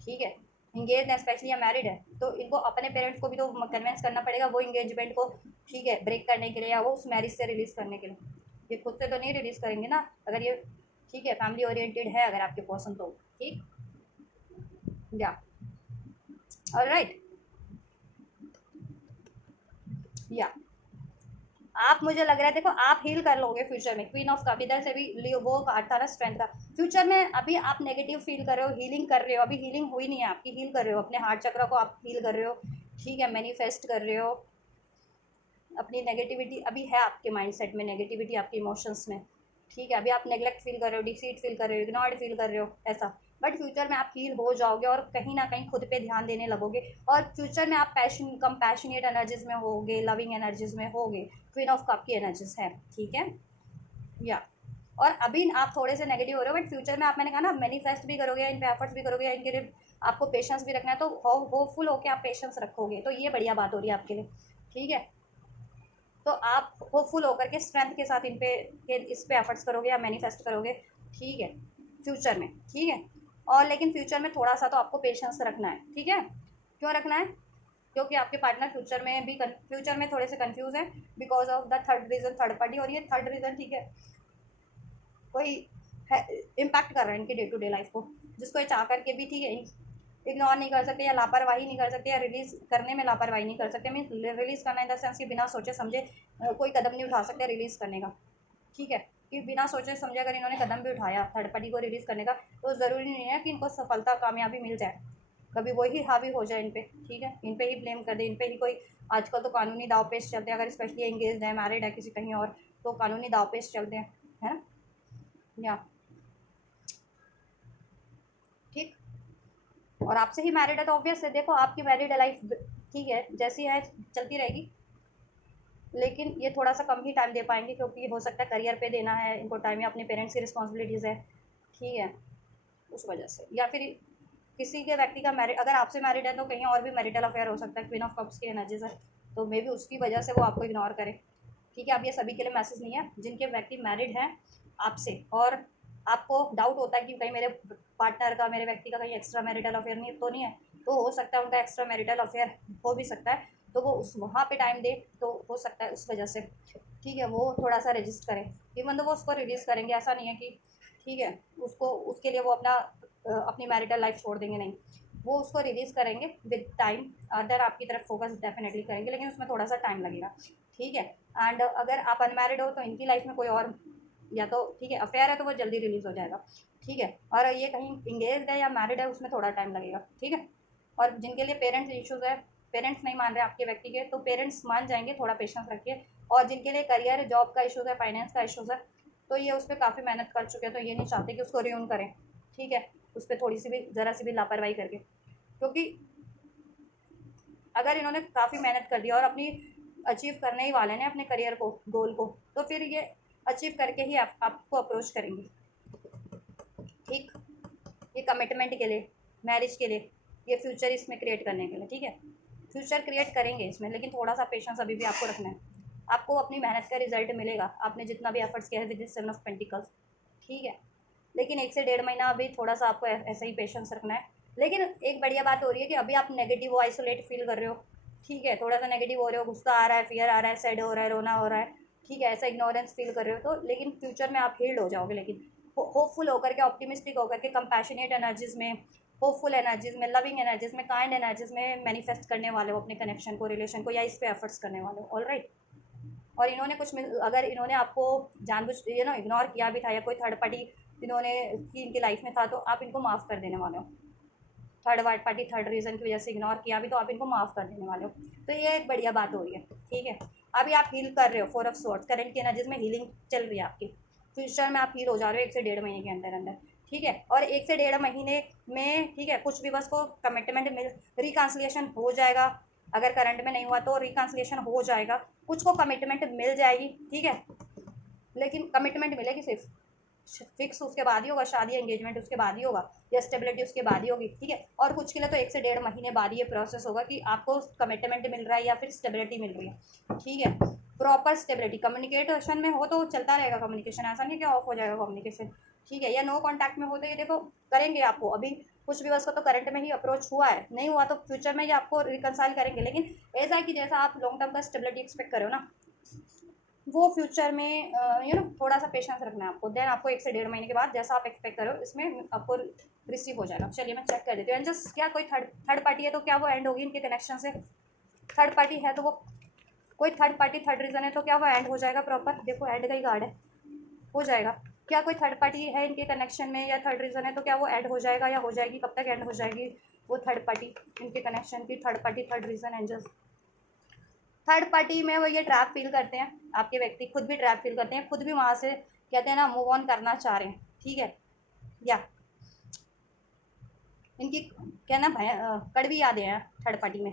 ठीक है इंगेज है स्पेशली या मैरिड है, तो इनको अपने पेरेंट्स को भी तो कन्विंस करना पड़ेगा वो इंगेजमेंट को ठीक है ब्रेक करने के लिए, या वो उस मैरिज से रिलीज़ करने के लिए। ये खुद से तो नहीं रिलीज़ करेंगे ना, अगर ये ठीक है फैमिली ओरिएंटेड है अगर आपके पर्सन तो। ठीक, या ऑलराइट, या आप मुझे लग रहा है देखो आप हील कर लोगे फ्यूचर में। क्वीन ऑफ कप इधर से भी लियो, वो कार्ड था ना स्ट्रेंथ का। फ्यूचर में अभी आप नेगेटिव फील कर रहे हो, हीलिंग कर रहे हो, अभी हीलिंग हुई नहीं है आपकी, हील कर रहे हो अपने हार्ट चक्र को, आप हील कर रहे हो। ठीक है, मैनिफेस्ट कर रहे हो अपनी नेगेटिविटी, अभी है आपके माइंडसेट में नेगेटिविटी, आपके इमोशंस में। ठीक है, अभी आप नेगलेक्ट फील कर रहे हो, डिसीट फील कर रहे हो, इग्नोर्ड फील कर रहे हो ऐसा। बट फ्यूचर में आप हील हो जाओगे और कहीं ना कहीं खुद पे ध्यान देने लगोगे, और फ्यूचर में आप कंपैशनेट एनर्जीज में होगे, लविंग एनर्जीज में होगे। क्वीन ऑफ कप की एनर्जीज है। ठीक है, या और अभी आप थोड़े से नेगेटिव हो रहे हो, बट फ्यूचर में आप मैंने कहा ना मैनिफेस्ट भी करोगे, इन पे एफर्ट्स भी करोगे, इनके लिए आपको पेशेंस भी रखना है, तो होपफुल होके आप पेशेंस रखोगे, तो ये बढ़िया बात हो रही है आपके लिए। ठीक है, तो आप होपफुल होकर के स्ट्रेंथ के साथ इस पे एफर्ट्स करोगे या मैनिफेस्ट करोगे। ठीक है, फ्यूचर में। ठीक है, और लेकिन फ्यूचर में थोड़ा सा तो आपको पेशेंस रखना है। ठीक है, क्यों रखना है? क्योंकि आपके पार्टनर फ्यूचर में थोड़े से कंफ्यूज है because of the third reason, third party. और ये थर्ड रीजन ठीक है कोई इम्पैक्ट कर रहा है इनके डे टू डे लाइफ को, जिसको ये चाह करके भी ठीक है इग्नोर नहीं कर सकते, या लापरवाही नहीं कर सकते, या रिलीज़ करने में लापरवाही नहीं कर सकते। मीन रिलीज़ करना इन द सेंस कि बिना सोचे समझे कोई कदम नहीं उठा सकते रिलीज़ करने का। ठीक है, कि बिना सोचे समझे अगर इन्होंने कदम भी उठाया थर्ड पार्टी को रिलीज़ करने का, तो ज़रूरी नहीं है कि इनको सफलता कामयाबी मिल जाए, कभी वही हावी हो जाए इन पे। ठीक है, इन पे ही ब्लेम कर दे, इन पे ही कोई आजकल तो कानूनी दाव पेश चलते हैं, अगर स्पेशली एंगेज है, मैरिड है किसी कहीं और, तो कानूनी दाव पेश चलते हैं, है ना। या ठीक, और आपसे ही मैरिड है तो ऑब्वियस है, देखो आपकी मैरिड लाइफ ठीक है जैसी है चलती रहेगी, लेकिन ये थोड़ा सा कम ही टाइम दे पाएंगे, क्योंकि हो सकता है करियर पे देना है इनको टाइम, या अपने पेरेंट्स की रिस्पॉन्सिबिलिटीज़ है। ठीक है, उस वजह से, या फिर किसी के व्यक्ति का मैरिड, अगर आपसे मैरिड है तो कहीं और भी मैरिटल अफेयर हो सकता है, क्वीन ऑफ कप्स की एनर्जीज है, तो मे बी उसकी वजह से वो आपको इग्नोर करे। ठीक है, अब ये सभी के लिए मैसेज नहीं है, जिनके व्यक्ति मैरिड हैं आपसे और आपको डाउट होता है कि कहीं मेरे पार्टनर का, मेरे व्यक्ति का कहीं एक्स्ट्रा मैरिटल अफेयर नहीं तो नहीं है, तो हो सकता है उनका एक्स्ट्रा मैरिटल अफेयर हो भी सकता है, तो वो उस वहाँ पे टाइम दे, तो हो सकता है उस वजह से। ठीक है, वो थोड़ा सा रजिस्ट करें, इवन तो वो उसको रिलीज़ करेंगे, ऐसा नहीं है कि ठीक है उसको उसके लिए वो अपनी मैरिटल लाइफ छोड़ देंगे, नहीं, वो उसको रिलीज़ करेंगे विद टाइम, अदर आपकी तरफ फोकस डेफिनेटली करेंगे, लेकिन उसमें थोड़ा सा टाइम लगेगा। ठीक है। एंड अगर आप अनमैरिड हो तो इनकी लाइफ में कोई और या तो ठीक है अफेयर है तो वो जल्दी रिलीज हो जाएगा, ठीक है। और ये कहीं इंगेज है या मैरिड है उसमें थोड़ा टाइम लगेगा, ठीक है। और जिनके लिए पेरेंट्स इश्यूज है, पेरेंट्स नहीं मान रहे आपके व्यक्ति के, तो पेरेंट्स मान जाएंगे, थोड़ा पेशेंस रखिए। और जिनके लिए करियर जॉब का इशूज़ है, फाइनेंस का इशूज़ है, तो ये उस पर काफ़ी मेहनत कर चुके हैं, तो ये नहीं चाहते कि उसको रियून करें, ठीक है, उस पर थोड़ी सी भी ज़रा सी भी लापरवाही करके। क्योंकि अगर इन्होंने काफ़ी मेहनत कर दी और अपनी अचीव करने ही वाले हैं अपने करियर को, गोल को, तो फिर ये अचीव करके ही आपको अप्रोच करेंगे, ठीक। ये कमिटमेंट के लिए, मैरिज के लिए, ये फ्यूचर इसमें क्रिएट करने के लिए, ठीक है। फ्यूचर क्रिएट करेंगे इसमें, लेकिन थोड़ा सा पेशेंस अभी भी आपको रखना है। आपको अपनी मेहनत का रिजल्ट मिलेगा, आपने जितना भी एफर्ट्स किया है विद दिस 7 ऑफ पेंटिकल्स, ठीक है। लेकिन 1 से 1.5 महीना अभी थोड़ा सा आपको ऐसा ही पेशेंस रखना है। लेकिन एक बढ़िया बात हो रही है कि अभी आप नेगेटिव वो आइसोलेट फील कर रहे हो, ठीक है, थोड़ा सा नेगेटिव हो रहे हो, गुस्सा आ रहा है, फियर आ रहा है, सैड हो रहा है, रोना हो रहा है, ठीक है, ऐसा इग्नोरेंस फील कर रहे हो, तो लेकिन फ्यूचर में आप हील्ड हो जाओगे। लेकिन होपफुल होकर के, ऑप्टिमिस्टिक होकर के, कंपैशनेट एनर्जीज में, होपफुल एनर्जीज में, लविंग एनर्जीज में, काइंड एनर्जीज में मैनिफेस्ट करने वाले हो अपने कनेक्शन को, रिलेशन को, या इस पे एफर्ट्स करने वाले हो, ऑलराइट। और इन्होंने अगर इन्होंने आपको जानबूझ इग्नोर किया भी था, या कोई थर्ड पार्टी इन्होंने की इनकी लाइफ में था, तो आप इनको माफ़ कर देने वाले हो। थर्ड पार्टी, थर्ड रीज़न की वजह से इग्नोर किया भी, तो आप इनको माफ़ कर देने वाले हो, तो ये एक बढ़िया बात हो रही है, ठीक है। अभी आप हील कर रहे हो, 4 ऑफ सोर्ड्स, करंट की एनर्जीज में हीलिंग चल रही है आपकी। फ्यूचर में आप हील हो जा रहे हो 1 से 1.5 महीने के अंदर अंदर, ठीक है। और 1 से 1.5 महीने में, ठीक है, कुछ व्यूअर्स को कमिटमेंट मिल, रिकन्सिलिएशन हो जाएगा। अगर करंट में नहीं हुआ तो रिकन्सिलिएशन हो जाएगा, कुछ को कमिटमेंट मिल जाएगी, ठीक है। लेकिन कमिटमेंट मिलेगी सिर्फ फिक्स उसके बाद ही होगा, शादी एंगेजमेंट उसके बाद ही होगा, या स्टेबिलिटी उसके बाद ही होगी, ठीक है। और कुछ के लिए तो 1 से 1.5 महीने बाद ये प्रोसेस होगा कि आपको कमिटमेंट मिल रहा है या फिर स्टेबिलिटी मिल रही है, ठीक है। प्रॉपर स्टेबिलिटी, कम्युनिकेशन में हो तो चलता रहेगा कम्युनिकेशन, ऐसा नहीं कि ऑफ हो जाएगा कम्युनिकेशन, ठीक है। या नो कॉन्टैक्ट में हो तो ये देखो करेंगे आपको, अभी कुछ भी उसको तो करंट में ही अप्रोच हुआ है, नहीं हुआ तो फ्यूचर में ही आपको रिकनसाइल करेंगे। लेकिन ऐसा है कि जैसा आप लॉन्ग टर्म का स्टेबिलिटी एक्सपेक्ट करो ना, वो फ्यूचर में थोड़ा सा पेशेंस रखना है आपको, देन आपको 1 से 1.5 महीने के बाद जैसा आप एक्सपेक्ट करो इसमें आपको रिसीव हो जाएगा। चलिए मैं चेक कर देती हूँ। एंड जस्ट क्या कोई थर्ड पार्टी है तो क्या वो एंड होगी इनके कनेक्शन से? थर्ड पार्टी है तो वो, कोई थर्ड पार्टी, थर्ड रीज़न है तो क्या वो एंड हो जाएगा प्रॉपर? देखो एंड का ही कार्ड है, हो जाएगा। क्या कोई थर्ड पार्टी है इनके कनेक्शन में या थर्ड रीज़न है तो क्या वो एंड हो जाएगा या हो जाएगी? कब तक एंड हो जाएगी वो थर्ड पार्टी इनके कनेक्शन की? Third party, third reason, and just third party में वो ये ट्रैप फील करते हैं, आपके व्यक्ति खुद भी ट्रैप फील करते हैं, खुद भी वहाँ से कहते हैं ना मूव ऑन करना चाह रहे हैं, ठीक है। या इनकी कहना कड़वी यादें हैं थर्ड पार्टी में,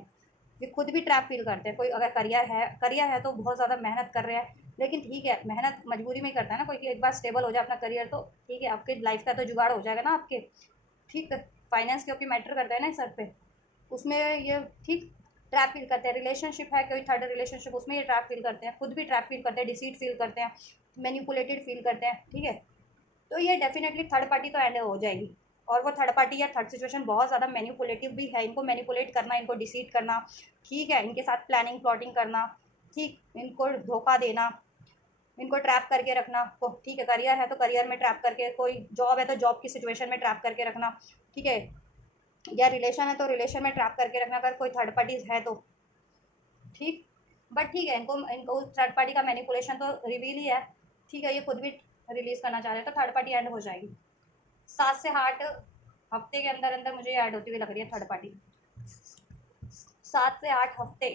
ये खुद भी ट्रैप फील करते हैं। कोई अगर करियर है तो बहुत ज़्यादा मेहनत कर रहे हैं, लेकिन ठीक है, मेहनत मजबूरी में ही करता है ना कोई, कि एक बार स्टेबल हो जाए अपना करियर तो ठीक है, आपके लाइफ का तो जुगाड़ हो जाएगा ना आपके, ठीक है। फाइनेंस क्योंकि मैटर करता है ना इस सर पे, उसमें ये ठीक ट्रैप फील करते हैं। रिलेशनशिप है कोई थर्ड रिलेशनशिप, उसमें ये ट्रैप फील करते हैं, खुद भी ट्रैप फील करते हैं, डिसीट फील करते हैं, मैनिपुलेटेड फील करते हैं, ठीक है। तो ये डेफिनेटली थर्ड पार्टी तो एंड हो जाएगी। और वो थर्ड पार्टी या थर्ड सिचुएशन बहुत ज़्यादा मैनिपुलेटिव भी है, इनको मैनिपुलेट करना, इनको डिसीट करना, ठीक है, इनके साथ प्लानिंग प्लॉटिंग करना, ठीक, इनको धोखा देना, इनको ट्रैप करके रखना, तो ठीक है, करियर है तो करियर में ट्रैप करके, कोई जॉब है तो जॉब की सिचुएशन में ट्रैप करके रखना, ठीक है, या रिलेशन है तो रिलेशन में ट्रैप करके रखना अगर कोई थर्ड पार्टीज है तो, ठीक। बट ठीक है, इनको इनको थर्ड पार्टी का मैनिपुलेशन तो रिवील ही है, ठीक है, ये खुद भी रिलीज करना चाह रहे हैं, तो थर्ड पार्टी एंड हो जाएगी। 7 से 8 हफ्ते के अंदर अंदर मुझे ऐड होती हुई लग रही है थर्ड पार्टी, 7 से 8 हफ्ते।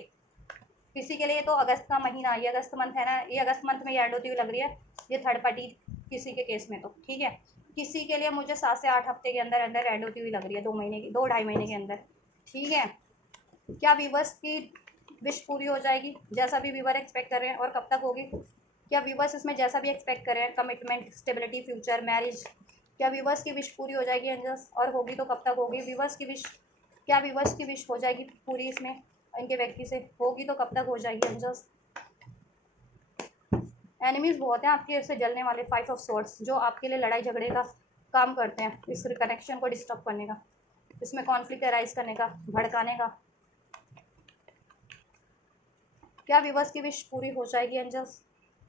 किसी के लिए तो अगस्त का महीना, ये अगस्त मंथ है ना, ये अगस्त मंथ में ये ऐड होती हुई लग रही है ये थर्ड पार्टी, किसी के केस में तो ठीक है। किसी के लिए मुझे 7 से 8 हफ्ते के अंदर अंदर ऐड होती हुई लग रही है, 2 महीने की, 2 ढाई महीने के अंदर, ठीक है। क्या व्यूवर्स की विश पूरी हो जाएगी जैसा भी व्यूवर एक्सपेक्ट कर रहे हैं, और कब तक होगी? क्या व्यूवर्स इसमें जैसा भी एक्सपेक्ट कर रहे हैं, कमिटमेंट, स्टेबिलिटी, फ्यूचर, मैरिज, क्या व्यूवर्स की विश पूरी हो जाएगी एंजल्स? और होगी तो कब तक होगी व्यूवर्स की विश? क्या व्यूवर्स की विश हो जाएगी पूरी इसमें इनके व्यक्ति से? होगी तो कब तक हो जाएगी एंजल्स? एनिमीज बहुत हैं आपके से जलने वाले, 5 ऑफ सोर्ड्स, जो आपके लिए लड़ाई झगड़े का काम करते हैं, इस कनेक्शन को डिस्टर्ब करने का, इसमें कॉन्फ्लिक्ट अराइज करने का, भड़काने का। क्या व्यूवर्स की विश पूरी हो जाएगी एंजल्स?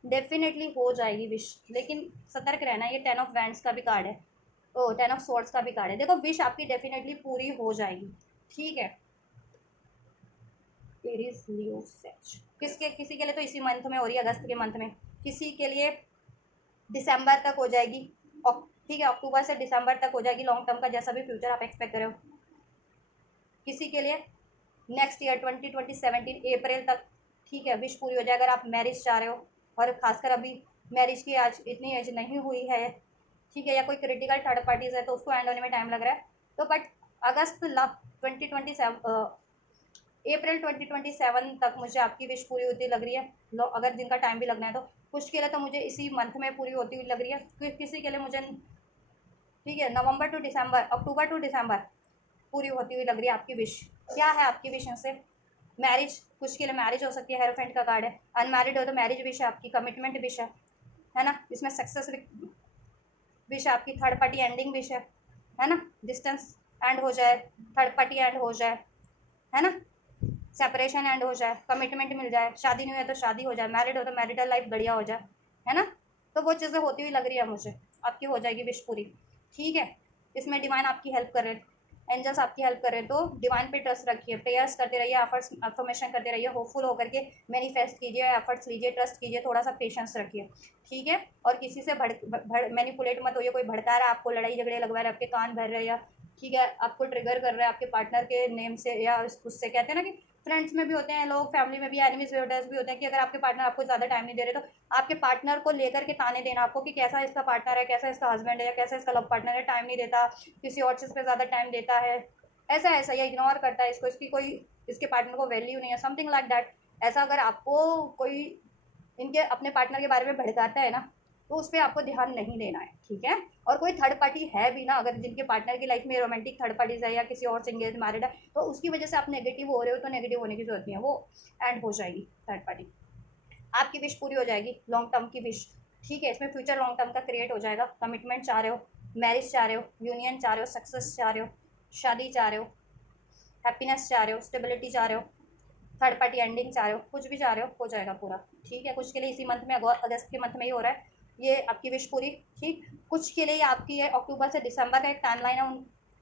डेफिनेटली हो जाएगी विश, लेकिन सतर्क रहना। ये 10 ऑफ वैंड्स का भी कार्ड है, ओ 10 ऑफ सोर्ड्स का भी कार्ड है। देखो विश आपकी डेफिनेटली पूरी हो जाएगी, ठीक है। एरीज, लियो, सेज। किसी के लिए तो इसी मंथ में हो रही है, अगस्त के मंथ में। किसी के लिए दिसंबर तक हो जाएगी, ठीक है, अक्टूबर से दिसंबर तक हो जाएगी, लॉन्ग टर्म का जैसा भी फ्यूचर आप एक्सपेक्ट करो। किसी के लिए नेक्स्ट ईयर 2017 अप्रैल तक, ठीक है, विश पूरी हो जाए। अगर आप मैरिज चाह रहे हो और खासकर अभी मैरिज की आज इतनी एज नहीं हुई है, ठीक है, या कोई क्रिटिकल थर्ड पार्टीज है तो उसको एंड होने में टाइम लग रहा है, तो बट अगस्त 2027 अप्रैल 2027 तक मुझे आपकी विश पूरी होती लग रही है। लो, अगर जिनका टाइम भी लगना है तो कुछ के लिए तो मुझे इसी मंथ में पूरी होती हुई लग रही है, किसी के लिए मुझे, ठीक है, नवंबर टू दिसंबर, अक्टूबर टू दिसंबर पूरी होती हुई लग रही है आपकी विश। क्या है आपकी विश से? मैरिज, कुछ के लिए मैरिज हो सकती है, हेरोफेंट का कार्ड है। अनमैरिड हो तो मैरिज विश है आपकी, कमिटमेंट विश है ना, इसमें सक्सेस विश है आपकी, थर्ड पार्टी एंडिंग विश है ना, डिस्टेंस एंड हो जाए, थर्ड पार्टी एंड हो जाए, है ना, सेपरेशन एंड हो जाए, कमिटमेंट मिल जाए, शादी नहीं है तो शादी हो जाए, मैरिड हो तो मैरिटल लाइफ बढ़िया हो जाए, है ना। तो वो चीज़ें होती हुई लग रही है मुझे, आपकी हो जाएगी विश पूरी, ठीक है। इसमें डिवाइन आपकी हेल्प कर रहे हैं, एंजल्स आपकी हेल्प कर रहे हैं, तो डिवाइन पे ट्रस्ट रखिए, प्रेयर्स करते रहिए, एफर्ट्स अफर्मेशन करते रहिए, होपफुल होकर के मैनिफेस्ट कीजिए, एफर्ट्स लीजिए, ट्रस्ट कीजिए, थोड़ा सा पेशेंस रखिए, ठीक है। और किसी से मैनिपुलेट मत होइए, कोई भड़का रहा है आपको, लड़ाई झगड़े लगवा रहे हैं, आपके कान भर रहे हैं, या ठीक है आपको ट्रिगर कर रहा है आपके पार्टनर के नेम से या उससे, कहते हैं ना कि फ्रेंड्स में भी होते हैं लोग, फैमिली में भी, एनिमीज वेटर्स भी होते हैं, कि अगर आपके पार्टनर आपको ज़्यादा टाइम नहीं दे रहे तो आपके पार्टनर को लेकर के ताने देना आपको कि कैसा इसका पार्टनर है, कैसा इसका हस्बैंड है, या कैसा इसका लव पार्टनर है, टाइम नहीं देता, किसी और चीज़ पे ज़्यादा टाइम देता है, ऐसा ऐसा, या इग्नोर करता है इसको, इसकी कोई, इसके पार्टनर को वैल्यू नहीं है, समथिंग लाइक दैट। ऐसा अगर आपको कोई इनके अपने पार्टनर के बारे में भड़काता है ना, तो उस पर आपको ध्यान नहीं देना है, ठीक है। और कोई थर्ड पार्टी है भी ना, अगर जिनके पार्टनर की लाइफ में रोमांटिक थर्ड पार्टीज है या किसी और से एंगेज मैरिड है, तो उसकी वजह से आप नेगेटिव हो रहे हो, तो नेगेटिव होने की जरूरत नहीं है, वो एंड हो जाएगी थर्ड पार्टी, आपकी विश पूरी हो जाएगी, लॉन्ग टर्म की विश, ठीक है। इसमें फ्यूचर लॉन्ग टर्म का क्रिएट हो जाएगा, कमिटमेंट चाह रहे हो, मैरिज चाह रहे हो, यूनियन चाह रहे हो, सक्सेस चाह रहे हो, शादी चाह रहे हो, हैप्पीनेस चाह रहे हो, स्टेबिलिटी चाह रहे हो, थर्ड पार्टी एंडिंग चाह रहे हो, कुछ भी चाह रहे हो जाएगा पूरा, ठीक है। कुछ के लिए इसी मंथ में, अगस्त के मंथ में ही हो रहा है ये आपकी विश पूरी, ठीक। कुछ के लिए आपकी है अक्टूबर से दिसंबर का एक टाइमलाइन है, उन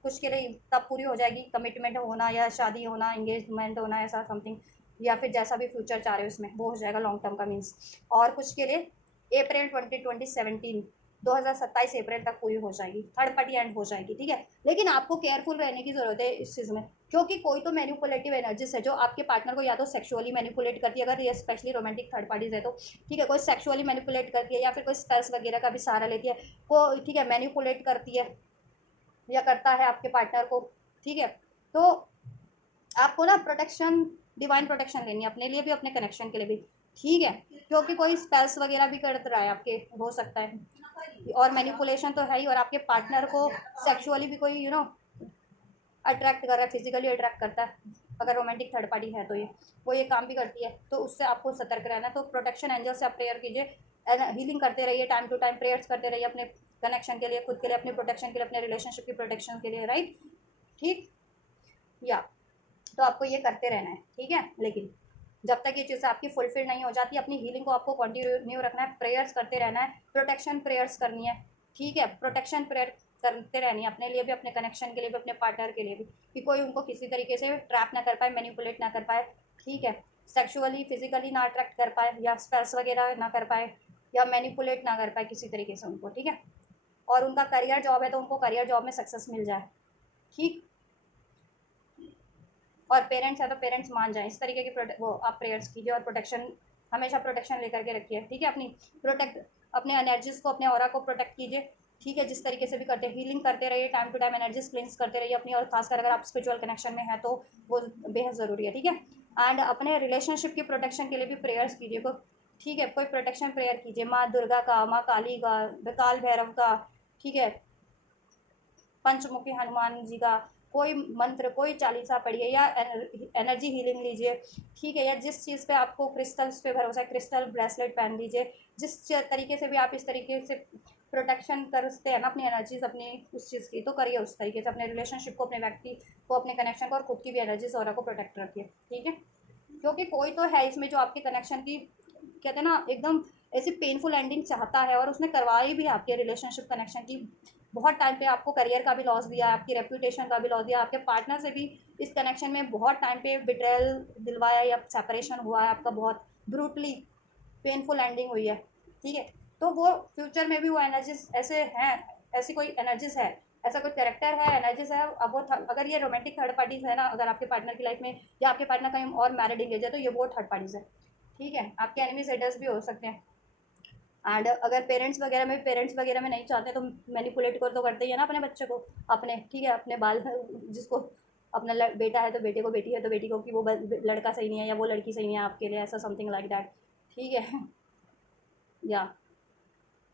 कुछ के लिए तब पूरी हो जाएगी, कमिटमेंट होना या शादी होना, एंगेजमेंट होना, ऐसा समथिंग, या फिर जैसा भी फ्यूचर चाह रहे हो इसमें वो हो जाएगा लॉन्ग टर्म का मीन्स। और कुछ के लिए अप्रैल 2027 अप्रैल तक पूरी हो जाएगी, थर्ड पार्टी एंड हो जाएगी, ठीक है। लेकिन आपको केयरफुल रहने की जरूरत है इस चीज़ में, क्योंकि कोई तो मैनिपुलेटिव एनर्जीज है जो आपके पार्टनर को या तो सेक्सुअली मैनिपुलेट करती है, अगर ये स्पेशली रोमांटिक थर्ड पार्टीज है तो, ठीक है, कोई सेक्सुअली मैनिपुलेट करती है, या फिर कोई स्पेल्स वगैरह का भी सहारा लेती है, को, ठीक है, मैनिपुलेट करती है या करता है आपके पार्टनर को, ठीक है। तो आपको ना प्रोटेक्शन, डिवाइन प्रोटेक्शन लेनी है, अपने लिए भी अपने कनेक्शन के लिए भी, ठीक है, क्योंकि कोई स्पेल्स वगैरह भी कर रहा है आपके, हो सकता है, और मैनिपुलेशन तो है ही, और आपके पार्टनर को सेक्सुअली भी कोई अट्रैक्ट कर रहा है, फिजिकली अट्रैक्ट करता है, अगर रोमांटिक थर्ड पार्टी है तो ये काम भी करती है, तो उससे आपको सतर्क रहना है। तो प्रोटेक्शन एंजल से आप प्रेयर कीजिए, हीलिंग करते रहिए, टाइम टू टाइम प्रेयर्स करते रहिए, अपने कनेक्शन के लिए, खुद के लिए, अपने प्रोटेक्शन के लिए, अपने रिलेशनशिप की प्रोटेक्शन के लिए, राइट, ठीक, या तो आपको ये करते रहना है, ठीक है। लेकिन जब तक ये चीज़ आपकी फुलफिल नहीं हो जाती, अपनी हीलिंग को आपको कंटिन्यू रखना है, प्रेयर्स करते रहना है, प्रोटेक्शन प्रेयर्स करनी है, ठीक है, प्रोटेक्शन प्रेयर करते रहनी है, अपने लिए भी, अपने कनेक्शन के लिए भी, अपने पार्टनर के लिए भी, कि कोई उनको किसी तरीके से ट्रैप ना कर पाए, मैनिपुलेट ना कर पाए, ठीक है, सेक्सुअली फिजिकली ना अट्रैक्ट कर पाए, या स्पेल्स वगैरह ना कर पाए, या मैनिपुलेट ना कर पाए किसी तरीके से उनको, ठीक है। और उनका करियर जॉब है तो उनको करियर जॉब में सक्सेस मिल जाए, ठीक। और पेरेंट्स है तो पेरेंट्स मान जाएं, इस तरीके की वो आप प्रेयर्स कीजिए, और प्रोटेक्शन, हमेशा प्रोटेक्शन लेकर के रखिए, ठीक है। अपने एनर्जीज को, अपने ऑरा को प्रोटेक्ट कीजिए, ठीक है, जिस तरीके से भी करते हैं, हीलिंग करते रहिए, time to time energies cleanse करते रहिए अपनी, और खासकर अगर आप स्पिरिचुअल कनेक्शन में है तो वो बेहद ज़रूरी है, ठीक है। एंड अपने रिलेशनशिप की प्रोटेक्शन के लिए भी प्रेयर्स कीजिए, को, ठीक है, कोई प्रोटेक्शन प्रेयर कीजिए, माँ दुर्गा का, माँ काली का, काल भैरव का, ठीक है, पंचमुखी हनुमान जी का कोई मंत्र, कोई चालीसा पढ़िए, या एनर्जी हीलिंग लीजिए, ठीक है। या जिस चीज़ पे आपको क्रिस्टल्स पे भरोसा है, क्रिस्टल ब्रेसलेट पहन लीजिए, जिस तरीके से भी आप इस तरीके से प्रोटेक्शन करते हैं ना अपनी एनर्जीज, अपनी उस चीज़ की, तो करिए उस तरीके से, अपने रिलेशनशिप को, अपने व्यक्ति को, अपने कनेक्शन को, और खुद की भी एनर्जीज और को प्रोटेक्ट रखिए, ठीक है। क्योंकि कोई तो है इसमें जो आपके कनेक्शन की, कहते हैं ना, एकदम ऐसी पेनफुल एंडिंग चाहता है, और उसने करवाई भी आपके रिलेशनशिप कनेक्शन की बहुत टाइम पे आपको करियर का भी लॉस दिया, आपकी रेपुटेशन का भी लॉस दिया, आपके पार्टनर से भी इस कनेक्शन में बहुत टाइम पे बिट्रेयल दिलवाया या सेपरेशन हुआ है आपका, बहुत ब्रूटली पेनफुल एंडिंग हुई है, ठीक है। तो वो फ्यूचर में भी वो एनर्जीज ऐसे हैं, ऐसी कोई एनर्जीज है, ऐसा कोई कैरेक्टर है, एनर्जीज है। अब वो अगर ये रोमांटिक थर्ड पार्टीज है ना, अगर आपके पार्टनर की लाइफ में या आपके पार्टनर कहीं और मैरिड एंगेज है, तो ये वो थर्ड पार्टीज है, ठीक है। आपके एनिमी सेटर्स भी हो सकते हैं। एंड अगर पेरेंट्स वगैरह में नहीं चाहते तो मैनिपुलेट कर तो करते ही है ना अपने बच्चे को, अपने, ठीक है, अपने बाल जिसको अपना बेटा है तो बेटे को, बेटी है तो बेटी को, कि वो लड़का सही नहीं है या वो लड़की सही नहीं है आपके लिए, ऐसा समथिंग लाइक दैट, ठीक है। या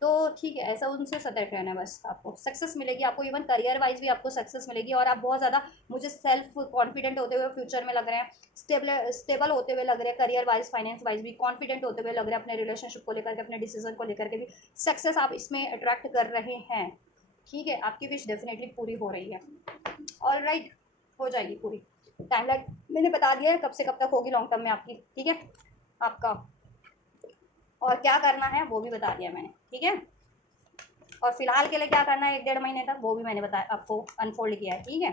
तो ठीक है, ऐसा उनसे सतर्क रहना है बस। आपको सक्सेस मिलेगी, आपको इवन करियर वाइज भी आपको सक्सेस मिलेगी, और आप बहुत ज़्यादा मुझे सेल्फ कॉन्फिडेंट होते हुए फ्यूचर में लग रहे हैं, स्टेबल होते हुए लग रहे हैं, करियर वाइज फाइनेंस वाइज भी कॉन्फिडेंट होते हुए लग रहे हैं, अपने रिलेशनशिप को लेकर के, अपने डिसीजन को लेकर के भी सक्सेस आप इसमें अट्रैक्ट कर रहे हैं, ठीक है। आपकी विश डेफिनेटली पूरी हो रही है, ऑल राइट, हो जाएगी पूरी। टाइम लाइन मैंने बता दिया है कब से कब तक होगी लॉन्ग टर्म में आपकी, ठीक है, आपका, और क्या करना है वो भी बता दिया मैंने, ठीक है। और फिलहाल के लिए क्या करना है 1-1.5 महीने तक, वो भी मैंने बताया आपको, अनफोल्ड किया है, ठीक है।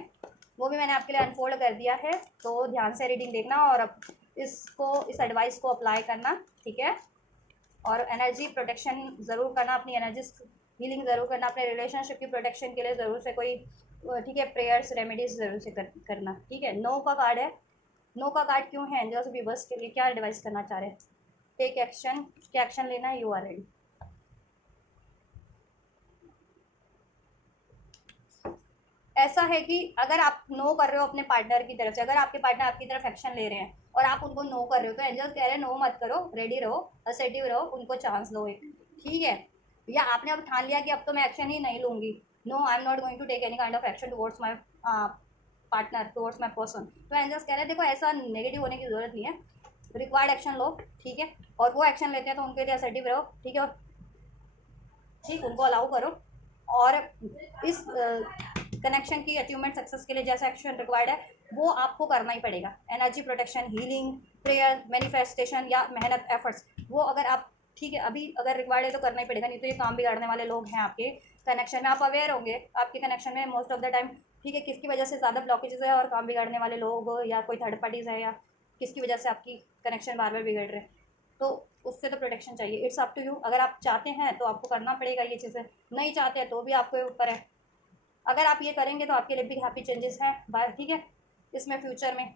वो भी मैंने आपके लिए अनफोल्ड कर दिया है, तो ध्यान से रीडिंग देखना और अब इस एडवाइस को अप्लाई करना, ठीक है। और एनर्जी प्रोटेक्शन ज़रूर करना, अपनी एनर्जी हीलिंग ज़रूर करना, अपने रिलेशनशिप की प्रोटेक्शन के लिए ज़रूर से कोई, ठीक है, प्रेयर्स रेमेडीज ज़रूर से करना, ठीक है। नो का कार्ड है, नो का कार्ड क्यों है, एंजल्स वीवर्स के लिए क्या एडवाइस करना चाह रहे हैं, टेक एक्शन, क्या एक्शन लेना है, यू आर रेडी। ऐसा है कि अगर आप नो कर रहे हो अपने पार्टनर की तरफ से, अगर आपके पार्टनर आपकी तरफ एक्शन ले रहे हैं और आप उनको नो कर रहे हो, तो एंजल्स कह रहे हैं नो मत करो, रेडी रहो, असर्टिव रहो, उनको चांस दो एक, ठीक है। या आपने अब ठान लिया कि अब तो मैं एक्शन ही नहीं लूंगी, no I am not going to take any kind of action towards my partner, towards my person, तो एंजल्स कह रहे हैं देखो ऐसा नेगेटिव होने की जरूरत नहीं है, रिक्वायर्ड एक्शन लो, ठीक है। और वो एक्शन लेते हैं तो उनके लिए असर्टिव रहो, ठीक है, ठीक, उनको अलाउ करो। और इस कनेक्शन की अचीवमेंट सक्सेस के लिए जैसा एक्शन रिक्वायर्ड है वो आपको करना ही पड़ेगा, energy protection, healing, prayer, manifestation या मेहनत, एफर्ट्स, वो अगर आप, ठीक है, अभी अगर रिक्वायर्ड है तो करना ही पड़ेगा, नहीं तो ये काम बिगाड़ने वाले लोग हैं आपके कनेक्शन में, आप अवेयर होंगे आपके कनेक्शन में मोस्ट ऑफ द टाइम, ठीक है, किसकी वजह से ज़्यादा ब्लॉकेजेस है और काम बिगाड़ने वाले लोग या कोई थर्ड पार्टीज़ है या किसकी वजह से आपकी कनेक्शन बार बार बिगड़ रहे हैं, तो उससे तो प्रोटेक्शन चाहिए। इट्स अप टू यू, अगर आप चाहते हैं तो आपको करना पड़ेगा ये चीज़ें, नहीं चाहते हैं तो भी आपके ऊपर है। अगर आप ये करेंगे तो आपके लिए भी हैप्पी चेंजेस हैं बाय, ठीक है। इसमें फ्यूचर में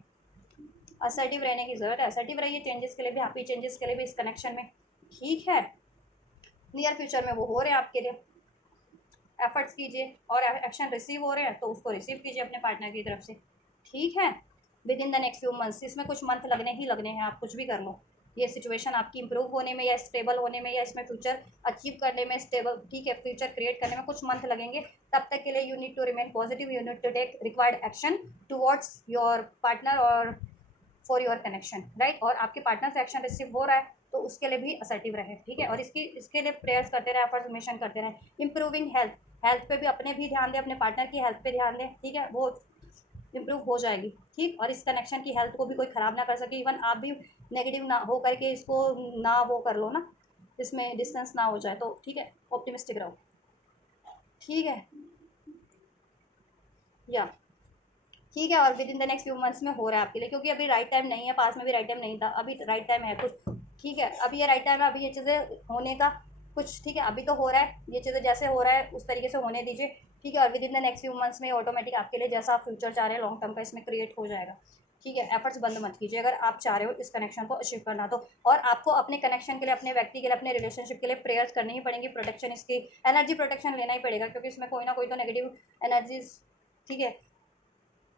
असर्टिव रहने की ज़रूरत है, असर्टिव रहिए चेंजेस के लिए भी, हैप्पी चेंजेस के लिए भी इस कनेक्शन में, ठीक है। नियर फ्यूचर में वो हो रहे हैं आपके लिए, एफर्ट्स कीजिए, और एक्शन रिसीव हो रहे हैं तो उसको रिसीव कीजिए अपने पार्टनर की तरफ से, ठीक है। With in the next few months, इसमें कुछ मंथ लगने ही लगने हैं, आप कुछ भी कर लो, ये सिचुएशन आपकी इंप्रूव होने में या स्टेबल होने में या इसमें फ्यूचर अचीव करने में, स्टेबल, ठीक है, फ्यूचर क्रिएट करने में कुछ मंथ लगेंगे। तब तक के लिए you need to remain positive, you need to take required action towards your partner और फॉर योर कनेक्शन, राइट। और आपके पार्टनर से एक्शन रिसीव हो रहा है तो उसके लिए भी असर्टिव रहे, ठीक है। और इसके लिए प्रेयर्स करते रहे, अफर्मेशन करते रहे, इंप्रूविंग हेल्थ, हेल्थ पे भी अपने भी ध्यान दें, अपने पार्टनर की हेल्थ पे ध्यान दें, ठीक है, वो इंप्रूव हो जाएगी, ठीक। और इस कनेक्शन की हेल्थ को भी कोई ख़राब ना कर सके, इवन आप भी नेगेटिव ना हो करके इसको ना वो कर लो ना, इसमें डिस्टेंस ना हो जाए, तो ठीक है, ऑप्टिमिस्टिक रहो, ठीक है, या ठीक है। और with in the next few months में हो रहा है आपके लिए, क्योंकि अभी राइट टाइम नहीं है, पास में भी राइट टाइम नहीं था, अभी राइट टाइम है कुछ, ठीक है, अभी ये राइट टाइम है, अभी ये चीज़ें होने का कुछ, ठीक है, अभी तो हो रहा है, ये चीज़ें जैसे हो रहा है उस तरीके से होने दीजिए, ठीक है। और with in the next few months में ऑटोमेटिक आपके लिए जैसा आप फ्यूचर चाह रहे हैं लॉन्ग टर्म का इसमें क्रिएट हो जाएगा, ठीक है। एफर्ट्स बंद मत कीजिए अगर आप चाह रहे हो इस कनेक्शन को अचीव करना तो, और आपको अपने कनेक्शन के लिए, अपने व्यक्ति के लिए, अपने रिलेशनशिप के लिए प्रेयर्स करनी ही पड़ेंगी, प्रोटेक्शन, इसकी एनर्जी प्रोटेक्शन लेना ही पड़ेगा, क्योंकि इसमें कोई ना कोई तो नेगेटिव एनर्जीज, ठीक है,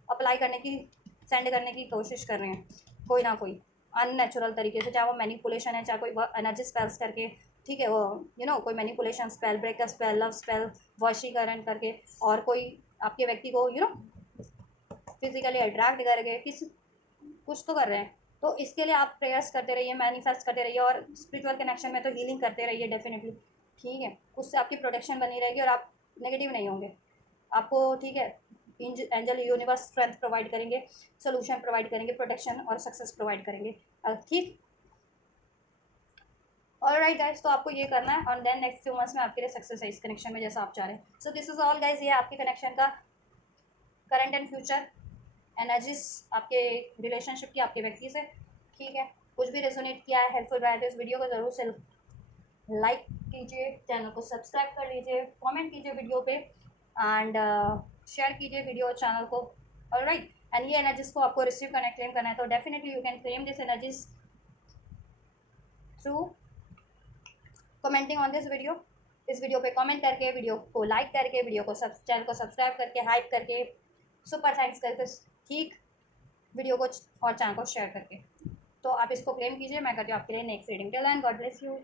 अप्लाई करने की, सेंड करने की कोशिश कर रहे हैं कोई ना कोई अननेचुरल तरीके से, चाहे वो मैनिपुलेशन है, चाहे कोई एनर्जी स्पेल्स करके, ठीक है, वो कोई manipulation spell, break spell, love spell, वशीकरण करके, और कोई आपके व्यक्ति को फिजिकली अट्रैक्ट करके किस कुछ तो कर रहे हैं, तो इसके लिए आप प्रेयर्स करते रहिए, मैनिफेस्ट करते रहिए, और स्पिरिचुअल कनेक्शन में तो हीलिंग करते रहिए डेफिनेटली, ठीक है। उससे आपकी प्रोटेक्शन बनी रहेगी और आप नेगेटिव नहीं होंगे, आपको, ठीक है, एंजल यूनिवर्स स्ट्रेंथ प्रोवाइड करेंगे, सोल्यूशन प्रोवाइड करेंगे, प्रोटेक्शन और सक्सेस प्रोवाइड करेंगे, ठीक। ऑलराइट गाइस, तो आपको ये करना है और देन नेक्स्ट 2 मंथ्स में आपके लिए सक्सेस है इस कनेक्शन में, जैसा आप चाह रहे हैं। So this is all guys, ये आपके कनेक्शन का करंट एंड फ्यूचर एनर्जीज आपके रिलेशनशिप की, आपके व्यक्ति से। ठीक है, कुछ भी रेजोनेट किया है, हेल्पफुल रहा है, तो इस वीडियो को ज़रूर से लाइक कीजिए, चैनल को सब्सक्राइब कर लीजिए, कमेंट कीजिए वीडियो पे, एंड शेयर कीजिए वीडियो चैनल को। ऑलराइट, एंड ये एनर्जीज को आपको रिसीव करना है, क्लेम करना है, तो definitely you can claim this energies through commenting on this video. इस वीडियो पे कमेंट करके, वीडियो को लाइक करके, वीडियो को चैनल को सब्सक्राइब करके, हाइप करके, सुपर थैंक्स करके, ठीक, वीडियो को और चैनल को शेयर करके। तो आप इसको क्लेम कीजिए, मैं करती हूँ आपके लिए next reading. Till then, God bless you.